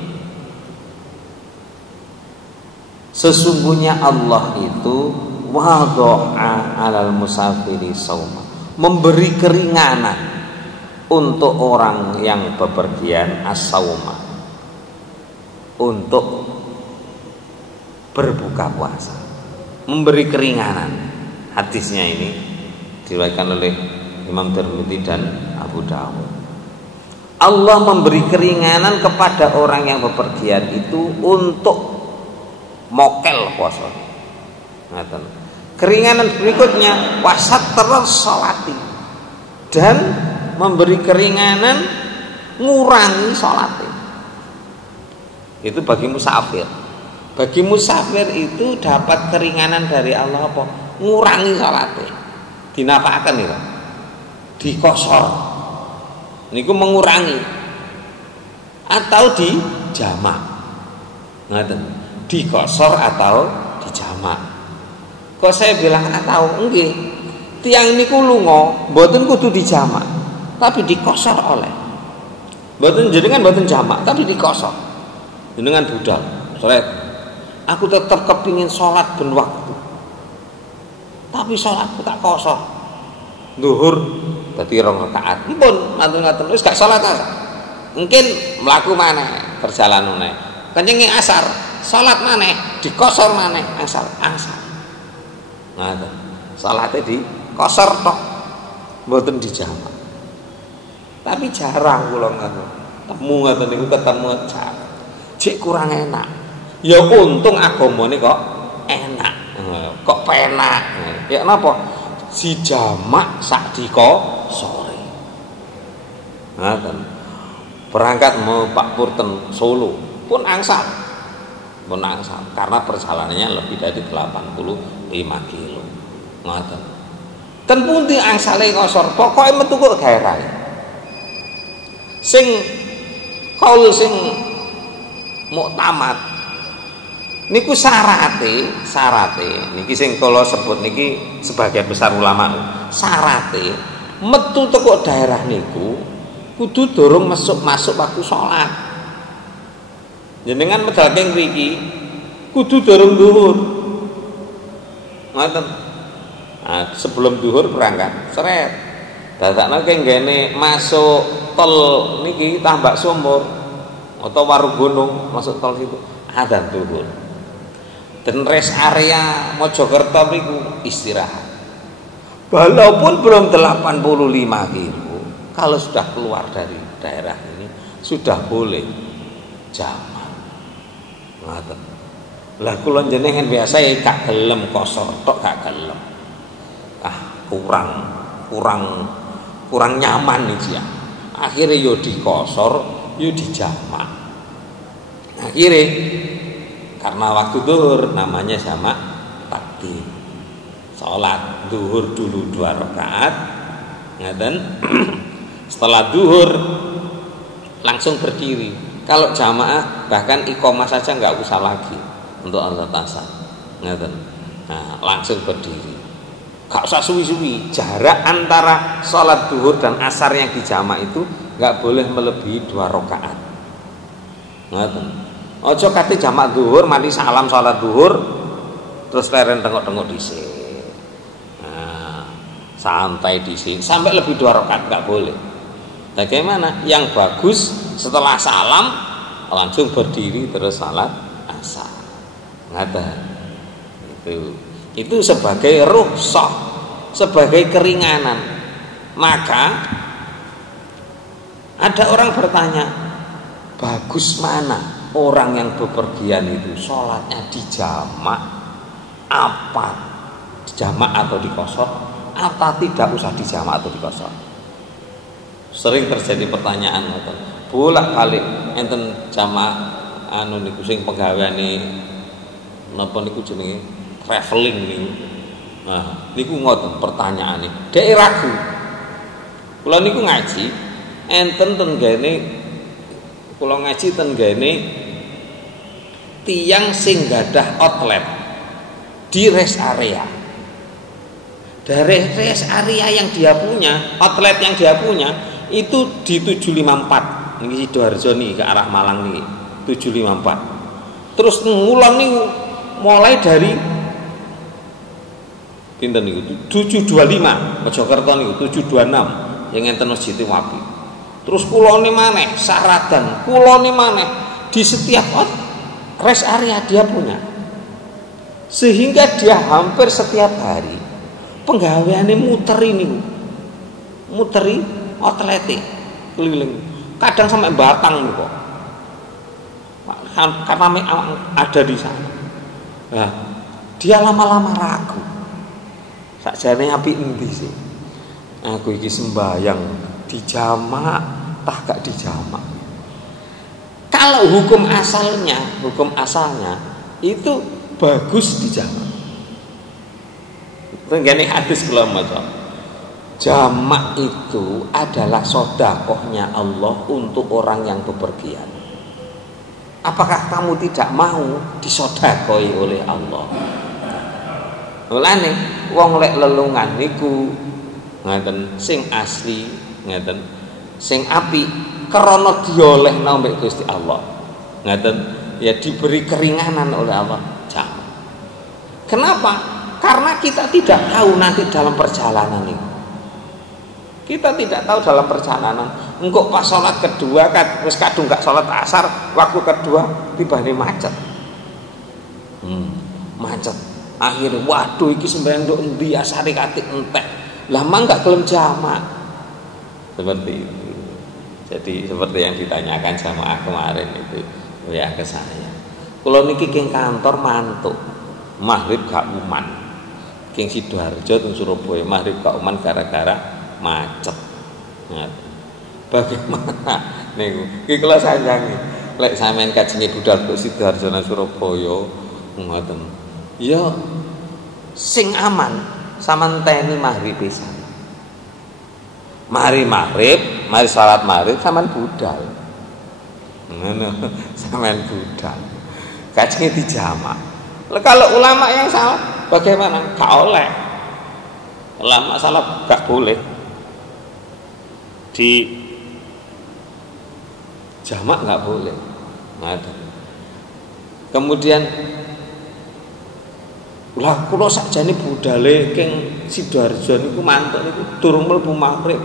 sesungguhnya Allah itu wadha'a 'alal musafiri shauma, memberi keringanan untuk orang yang bepergian as-shauma, untuk berbuka puasa, memberi keringanan. Hadisnya ini diriwayatkan oleh Imam Tirmidzi dan Abu Dawud. Allah memberi keringanan kepada orang yang bepergian itu untuk mokel puasa. Keringanan berikutnya wasat terus sholati, dan memberi keringanan ngurangi sholat. Itu bagi musafir. Bagi musafir itu dapat keringanan dari Allah apa? Ngurangi sholat. Dinapakaken itu. Dikosor. Niku mengurangi. Atau dijamak. Ngaten. Dikosor atau dijamak. Kok saya bilang atau nggih. Tiang niku lunga mboten kudu dijamak, tapi dikosor oleh. Mboten jenengan mboten jamak, tapi dikosor. Jenengan budal. Sore aku tetap kepingin sholat ben waktu, tapi sholatku tak kosor. Zuhur dadi 2 rakaat. Pun matur-matur wis gak sholat ta. Mungkin mlaku maneh, perjalanan maneh. Kencengi asar, sholat maneh, dikosor maneh asar. Ngoten. Salate dikosor tok. Mboten dijamak. Tapi jarang kula ngoten niku ketemu jarang. Cek kurang enak. Ya untung agamane kok enak. Kok penak. Ya napa? Si jamak sak diko sore. Ngoten. Berangkat mau Pak Pur ten Solo. pun angsal. Karena perjalanannya lebih dari 85 kilo. Ngoten. Ten pundi angsale kosor, pokoke metu kok daerah. Sing kaul sing muktamad niku syarate niki sing kula sebut niki sebagai besar ulama. Syarate metu teko daerah niku kudu durung masuk waktu sholat. Jenengan medal keng mriki kudu durung zuhur. Ngoten. Nah, sebelum zuhur berangkat, seret. Dadakno keng ngene masuk tol niki Tambak Sumur atau Warugunung masuk tol situ adzan zuhur. Dan rest area Mojokerto niku istirahat. Walaupun belum 85 kilo, kalau sudah keluar dari daerah ini sudah boleh jamak. Ngoten. Lah kula jenengan biasa ya gak gelem kosor tok gak gelem. Kurang nyaman nih ya. Akhirnya yo dikosor, yo dijamak. Akhirnya karena waktu zuhur namanya jamak takdim. Salat zuhur dulu 2 rakaat, ngaten. Setelah zuhur langsung berdiri. Kalau jamaah bahkan iqomah saja nggak usah lagi untuk azan asar, ngaten. Nah, langsung berdiri. Gak usah suwi-suwi. Jarak antara salat zuhur dan asar yang dijamak itu nggak boleh melebihi 2 rakaat. Ngaten. Ojo kate jamak zuhur mari salam salat zuhur terus leren tengok-tengok dhisik. Santai di sini sampai lebih 2 rakaat nggak boleh. Bagaimana? Yang bagus setelah salam langsung berdiri terus salat asar. Ngaten. Itu sebagai rukhsah, sebagai keringanan. Maka ada orang bertanya, bagus mana orang yang bepergian itu sholatnya dijamak apa dijamak atau dikosor? Apa tidak usah dijamak atau dikosor? Sering terjadi pertanyaan ngoten. Bolak-balik enten jamaah anu niku sing pegawene napa niku jenenge traveling niku. Nah, niku ngoten pertanyaane. Dhek ragu. Kula niku ngaji enten ten gene kula ngaji ten gene tiyang sing gadah outlet di rest area. Dari rest area yang dia punya, outlet yang dia punya itu di 754. Niki Sidoarjo nih ke arah Malang nih 754. Terus ngulon nih mulai dari pinten niku 725 Mojokerto niku 726 yang enten Masjid Wapi. Terus kulone maneh Saradan, kulone maneh di setiap rest area dia punya. Sehingga dia hampir setiap hari penggaweane muteri outlete keliling. Kadang sampai Batang nih kok. Karena ada di sana. Nah, dia lama-lama ragu. Sakjane apik endi sih? Aku iki sembayang dijamak tah gak dijamak. Kalau hukum asalnya itu bagus dijamak. Tenggane hadis kula maca. Jamak itu adalah sedekahnya Allah untuk orang yang bepergian. Apakah kamu tidak mau disedekahi oleh Allah? Mulane wong lek lelungan niku ngaten sing asli, ngaten sing apik krana diolehna mbek Gusti Allah. Ngaten ya diberi keringanan oleh Allah. Jamak. Kenapa? Karena kita tidak tahu nanti dalam perjalanan ini. Kita tidak tahu dalam perjalanan. Engkau pas sholat kedua kan, terus kadung gak sholat asar, waktu kedua tiba-tiba macet. Macet. Akhirnya, waduh, iki sembahyang do endi asare katik entek. Lama gak gelem jamak. Seperti itu. Jadi seperti yang ditanyakan sama aku kemarin itu ya ke saya. Kalau niki king kantor mantuk, maghrib gak uman. King Sidoarjo teng Surabaya maghrib gak uman gara-gara macet. Nah, bagaimana niku? Iki kula sanjangi. lek sampean kajenge budal kok Sidoarjo nang Surabaya ngoten. Ya sing aman samanteni maghrib pisan. Mari maghrib, mari salat maghrib sampean budal. Ngono, sampean budal. Kajenge dijamak. Kalau ulama yang salah bagaimana? Gak oleh. Ulama salah gak boleh di jamak, gak boleh. Kemudian lah kula sakjane budale keng Sidoarjo niku mantuk niku durung mlebu maghrib.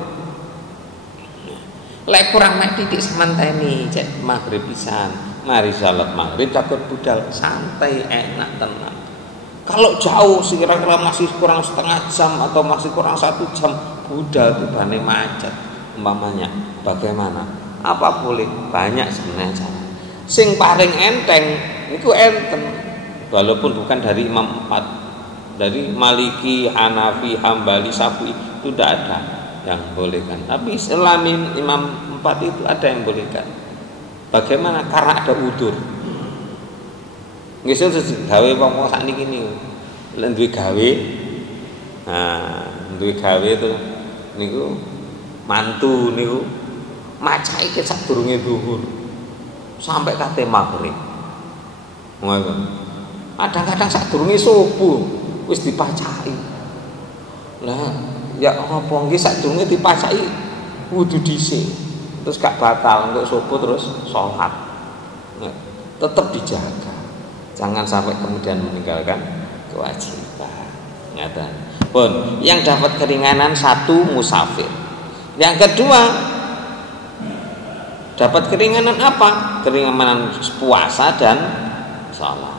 Lek kurang mek titik samanteni cek maghrib pisan. Mari salat maghrib takut budal santai enak tenang. Kalau jauh kira-kira masih kurang setengah jam atau masih kurang 1 jam budal tibane macet umpamanya. Bagaimana? Apa boleh? Banyak sebenarnya cara. Sing paling enteng niku enten. Walaupun bukan dari Imam 4, dari Maliki, Hanafi, Hambali, Syafi'i itu tidak ada yang bolehkan. Tapi selain Imam 4 itu ada yang bolehkan. Bagaimana? Karena ada udzur. Nggih sesuk gawe wong sakniki niku. Lek duwe gawe. Nah, duwe gawe itu niku mantu niku macake ke sadurunge zuhur sampai kate maghrib. Ngoten. Kadang-kadang sadurunge subuh wis dipacaki. Lah, ya apa nggih sadurunge dipacaki wudu dhisik. Terus gak batal untuk subuh terus sholat. Nah, tetap dijaga. Jangan sampai kemudian meninggalkan kewajiban. Ngaten. Pun yang dapat keringanan satu musafir. Yang kedua dapat keringanan apa? Keringanan puasa dan salat.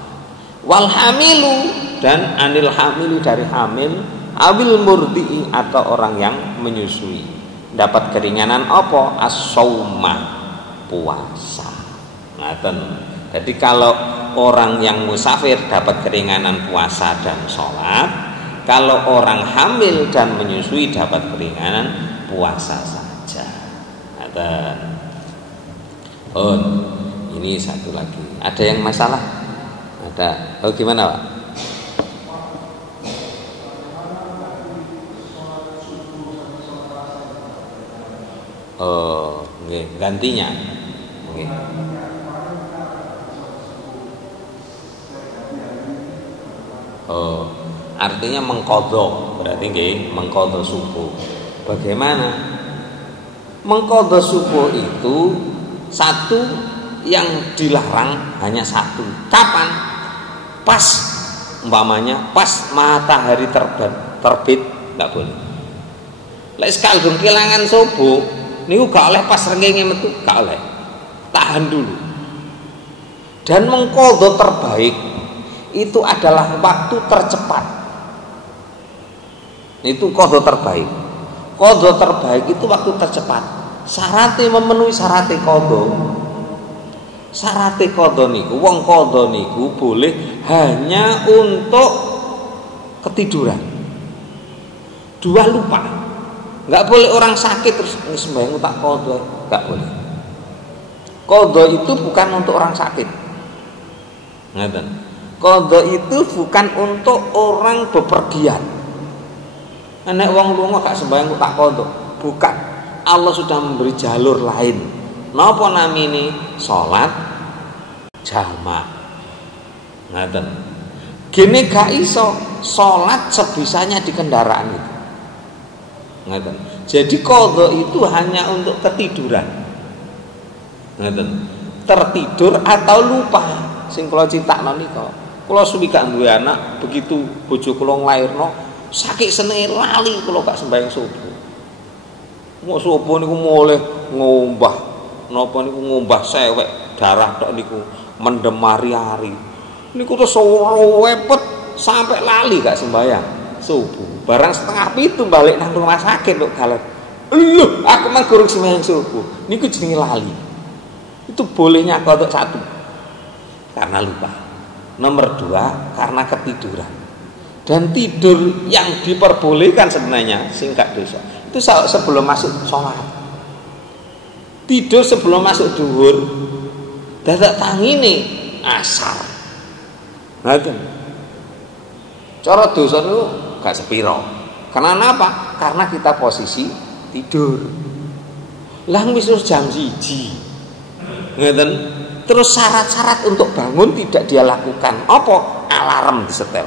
Wal hamilu dan anil hamilu dari hamil, awil murdi'i atau orang yang menyusui. Dapat keringanan apa? As-sauma, puasa. Ngaten. Jadi kalau orang yang musafir dapat keringanan puasa dan sholat, kalau orang hamil dan menyusui dapat keringanan puasa saja. Ngaten. Oh, ini satu lagi. Ada yang masalah? Ada. Oh, gimana, Pak? Oh, nggih, gantinya. Nggih. Oh, artinya mengqadha, berarti nggih, mengqadha subuh. Bagaimana? Mengqadha subuh itu satu yang dilarang hanya satu. Kapan? Pas umpamanya pas matahari terbit enggak boleh. Lek sekali dong kelangan subuh niku gak oleh pas rengenge metu, gak oleh. Tahan dulu. Dan mengqadha terbaik itu adalah waktu tercepat. Itu qadha terbaik. Qadha terbaik itu waktu tercepat. Syaratnya memenuhi syaratnya qadha. Syaratnya qadha niku, wong qadha niku boleh hanya untuk ketiduran. Dua lupa. Enggak boleh orang sakit terus sembahyang tak qadha, enggak boleh. Qadha itu bukan untuk orang sakit. Ngaten. Qadha itu bukan untuk orang bepergian. Nek wong lunga gak sembahyang tak qadha, bukan. Allah sudah memberi jalur lain. Napa namine? Salat jamak. Ngaten. Gene gak iso salat sebisanya di kendaraan itu. Ngaten. Jadi qadha itu hanya untuk ketiduran. Ngaten. Tertidur atau lupa. Sing kula critakno nika. Kula suwi gak duwe anak, begitu bojo kula nglairno, sakit senenge lali kula gak sembahyang subuh. Mau subuh niku mulih ngombah. Napa niku ngombah sewek darah tok niku mendem ari-ari. Niku terus wepet sampai lali gak sembahyang subuh. Barang 6:30 balik nang rumah sakit kok galet. Lho, aku mah gurung sembahyang subuh. Niku jenenge lali. Itu bolehnya qadha satu. Karena lupa. Nomor 2 karena ketiduran. Dan tidur yang diperbolehkan sebenarnya singkat dosa itu sebelum masuk sholat. Tidur sebelum masuk duhur dadak tangine asar. Ngoten. Cara dosa niku gak sepiro. Karena apa? Karena kita posisi tidur. Lah wis jam 1. Ngoten. Terus syarat-syarat untuk bangun tidak dia lakukan. Apa? Alarm disetel.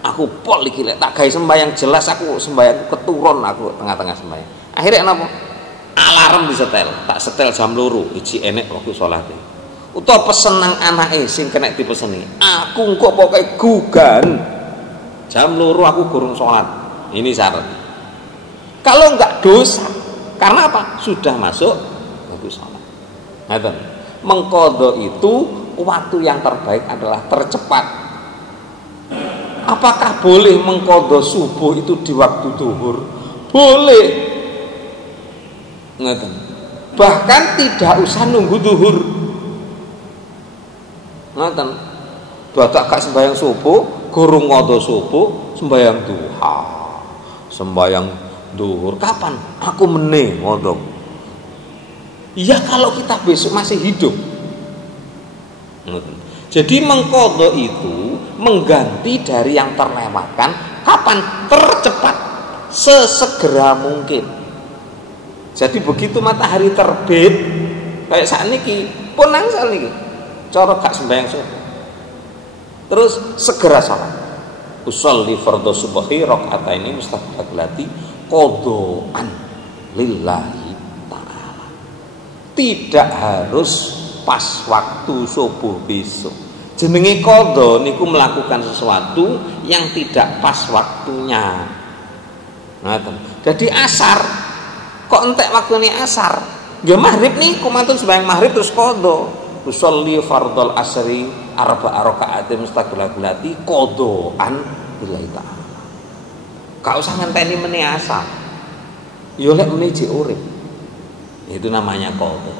Aku pol iki lek tak gawe sembahyang jelas aku sembahyang keturun aku tengah-tengah sembahyang. Akhirnya napa? Alarm disetel. Tak setel jam 2 iki enek waktu salate. Utawa pesen nang anake sing kena dipeseni. Aku kok pokoke gugan. Jam 2 aku gurung salat. Ini syarat. Kalau enggak dosa. Karena apa? Sudah masuk waktu salat. Ngoten. Mengqadha itu waktu yang terbaik adalah tercepat. Apakah boleh mengqadha subuh itu di waktu zuhur? Boleh. Ngoten. Bahkan tidak usah nunggu zuhur. Ngoten. Batak gak sembahyang subuh, gurung qadha subuh, sembahyang duha. Sembahyang zuhur kapan? Aku meneh qadha. Iya kalau kita besok masih hidup. Jadi mengqadha itu mengganti dari yang terlewatkan kapan? Tercepat, sesegera mungkin. Jadi begitu matahari terbit kayak saat niki pun angsal niki cara gak sembahyang subuh terus segera salat usolli fardhu subhi rakaataini mustaqbilati qadhaan lillahi ta'ala. Tidak harus pas waktu subuh besok. Jenenge qadha niku melakukan sesuatu yang tidak pas waktunya. Ngoten. Jadi asar kok entek waktune asar. Ya maghrib niku mantun sembahyang maghrib terus qadha. Usolli fardhal asri arba'a raka'atin mustaqbilati qadhaan lillahi ta'ala. Gak usah ngenteni meneh asar. Yo lek meneh jek urip. Itu namanya qadha.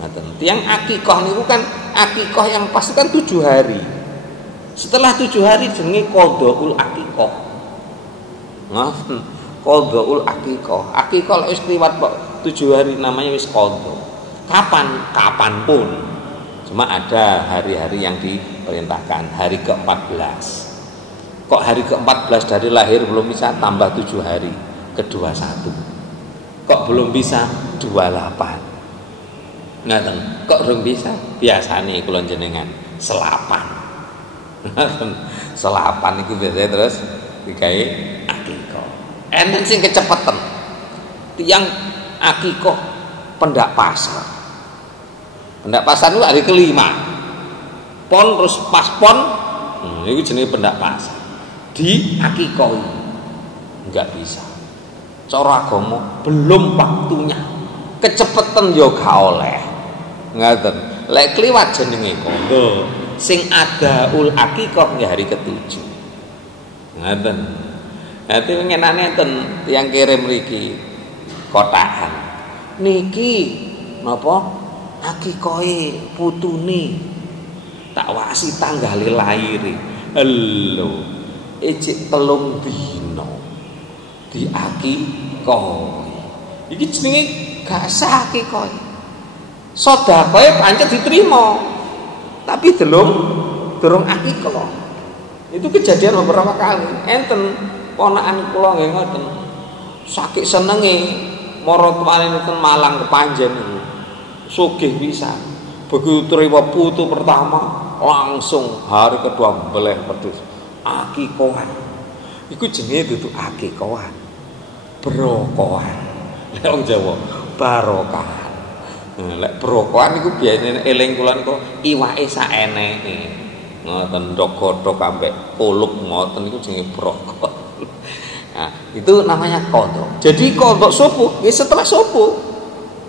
Ngoten. Tiang akikah niku kan akikah yang pasti kan 7 hari. Setelah 7 hari jenenge qadhaul akikah. Ngoten. Qadhaul akikah. Akikah lek wis kliwat kok 7 hari namanya wis qadha. Kapanpun. Cuma ada hari-hari yang diperintahkan, hari ke-14. Kok hari ke-14 dari lahir belum bisa tambah 7 hari ke-21. Kok belum bisa 28. Ngoten. Kok belum bisa? Biasane kula jenengan selapan. Selapan itu biasanya terus digawe akikah. Enten sing kecepeten. Tiang akikah pendak pasar. Pendak pasar itu hari ke-5. Pon terus pas pon, itu jenis pendak pasar. Di akikah enggak bisa. Cara agama belum waktunya. Kecepeten yo gak oleh. Ngoten. Lek kliwat jenenge qadha. Sing adaul akikah ya hari ke-7. Ngoten. Dadi ngenane enten tiyang kirim mriki kotakan. Niki napa? Akikahe putune tak wasi tanggale laire. Lho, ejek 3 dina diakikah. Iki jenenge gak sah akikah. Sedekahe pancen diterima. Tapi durung akikah. Itu kejadian beberapa kali. Enten ponakan kula nggih ngoten. Saking senenge marang tuane ten Malang kepanjen niku. Sugih pisan. Begitu terima putu pertama, langsung hari kedua beleh pedus. Akikahan. Iku jenenge dudu akikahan. Brokohan. Lek wong Jawa, barokahan. Lek brokohan iku biasane eling kula niku iwake saeneke. Ngoten ndok-ndok ambek kuluk ngoten iku jenenge brokot. Nah, itu namanya qadha. Jadi qadha subuh ya setelah subuh.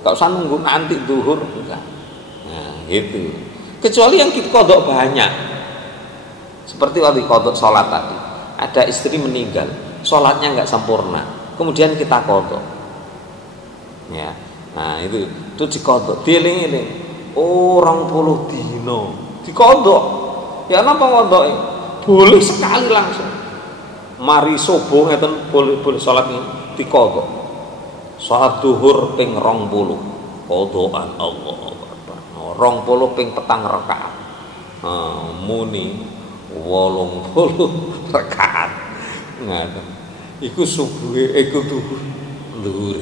Gak usah nunggu nanti zuhur enggak. Nah, gitu. Kecuali yang kita qadha banyak. Seperti waktu qadha salat tadi. Ada istri meninggal, salatnya enggak sempurna. Kemudian kita qadha. Ya. Nah, itu diqadha, dieling-eling. Oh, 20 dina. Diqadha. Ya napa qadhae? Boleh sekali langsung. Mari subuh ngeten boleh salat diqadha. Salat zuhur ping 20 qadhaan Allahu Akbar. 20 ping petang rakaat. Muni 80 rakaat. Ngoten. Iku subuhe iku zuhur.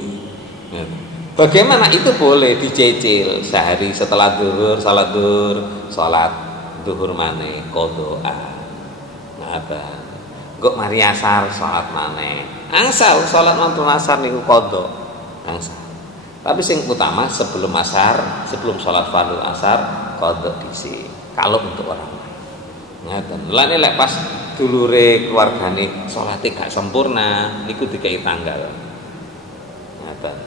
Bagaimana itu boleh dicicil sehari setelah zuhur, salat zuhur maneh qodhoan. Ngaten. Engko mari asar salat maneh. Angsal salat mantun asar niku qodho. Angsal. Tapi sing utama sebelum asar, sebelum salat fardhu asar qodho dhisik. Kalau untuk orang lain. Ngaten. Lah nek pas dulure keluargane salate gak sempurna niku dikai tanggal. Ngaten.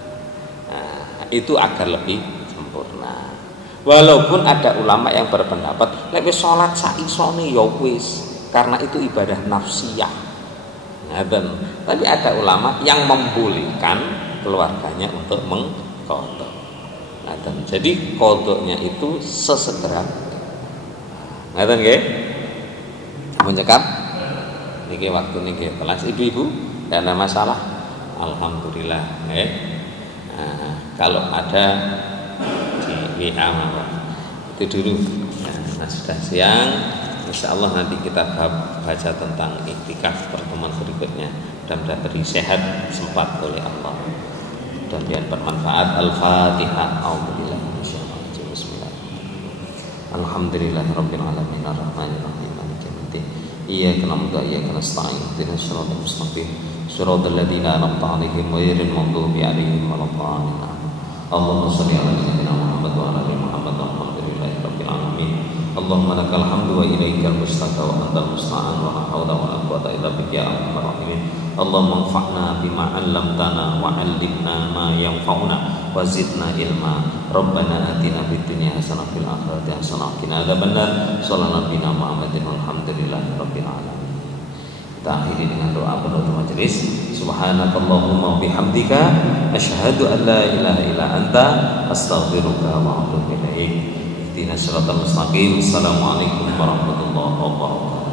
Nah, itu agar lebih sempurna. Walaupun ada ulama yang berpendapat lek wis salat sak isone ya wis, karena itu ibadah nafsiyah. Ngaten. Tapi ada ulama yang membolehkan keluarganya untuk mengqadha. Ngaten. Jadi qadhanya itu sesegera. Ngaten nggih? Mun cekap niki waktu niki kelas ibu-ibu tidak ada masalah. Alhamdulillah nggih. Nah, kalau ada di WA itu dulu. Nah, sudah siang. Insya Allah nanti kita baca tentang iktikaf pertemuan berikutnya. Mudah-mudahan beri sehat sempat oleh Allah dan biar bermanfaat. Al-Fatihah. A'udzubillahi minasyaitonir rajim. Bismillah. Alhamdulillahirabbil alamin arrahmanir rahim maliki yaumiddin. Iyyaka na'budu wa iyyaka nasta'in. Ihdinas siratal mustaqim. Shiratal ladzina an'amta 'alaihim ghairil maghdubi 'alaihim waladdallin. Allahumma shalli 'ala sayyidina Muhammad wa 'ala ali Muhammad. Alhamdulillahirabbil alamin. Allahumma lakal hamdu wa ilaikal mustaqaa wa antal musta'an wa la haula wa la quwwata illa bika ya arhamar rahimin. Allahumma anfa'na bima 'allamtana wa 'allimna ma yanfa'una wa zidna ilma. Rabbana atina fid dunya hasanah fil akhirati hasanah wa qina adzabannar. Shallallahu alaihi Muhammadin walhamdulillahirabbil alamin. Kita akhiri dengan doa penutup majelis. Subhanakallahumma bihamdika asyhadu an la ilaha illa anta astaghfiruka wa atubu ilaik. Ihdinas siratal mustaqim. Assalamualaikum warahmatullahi wabarakatuh.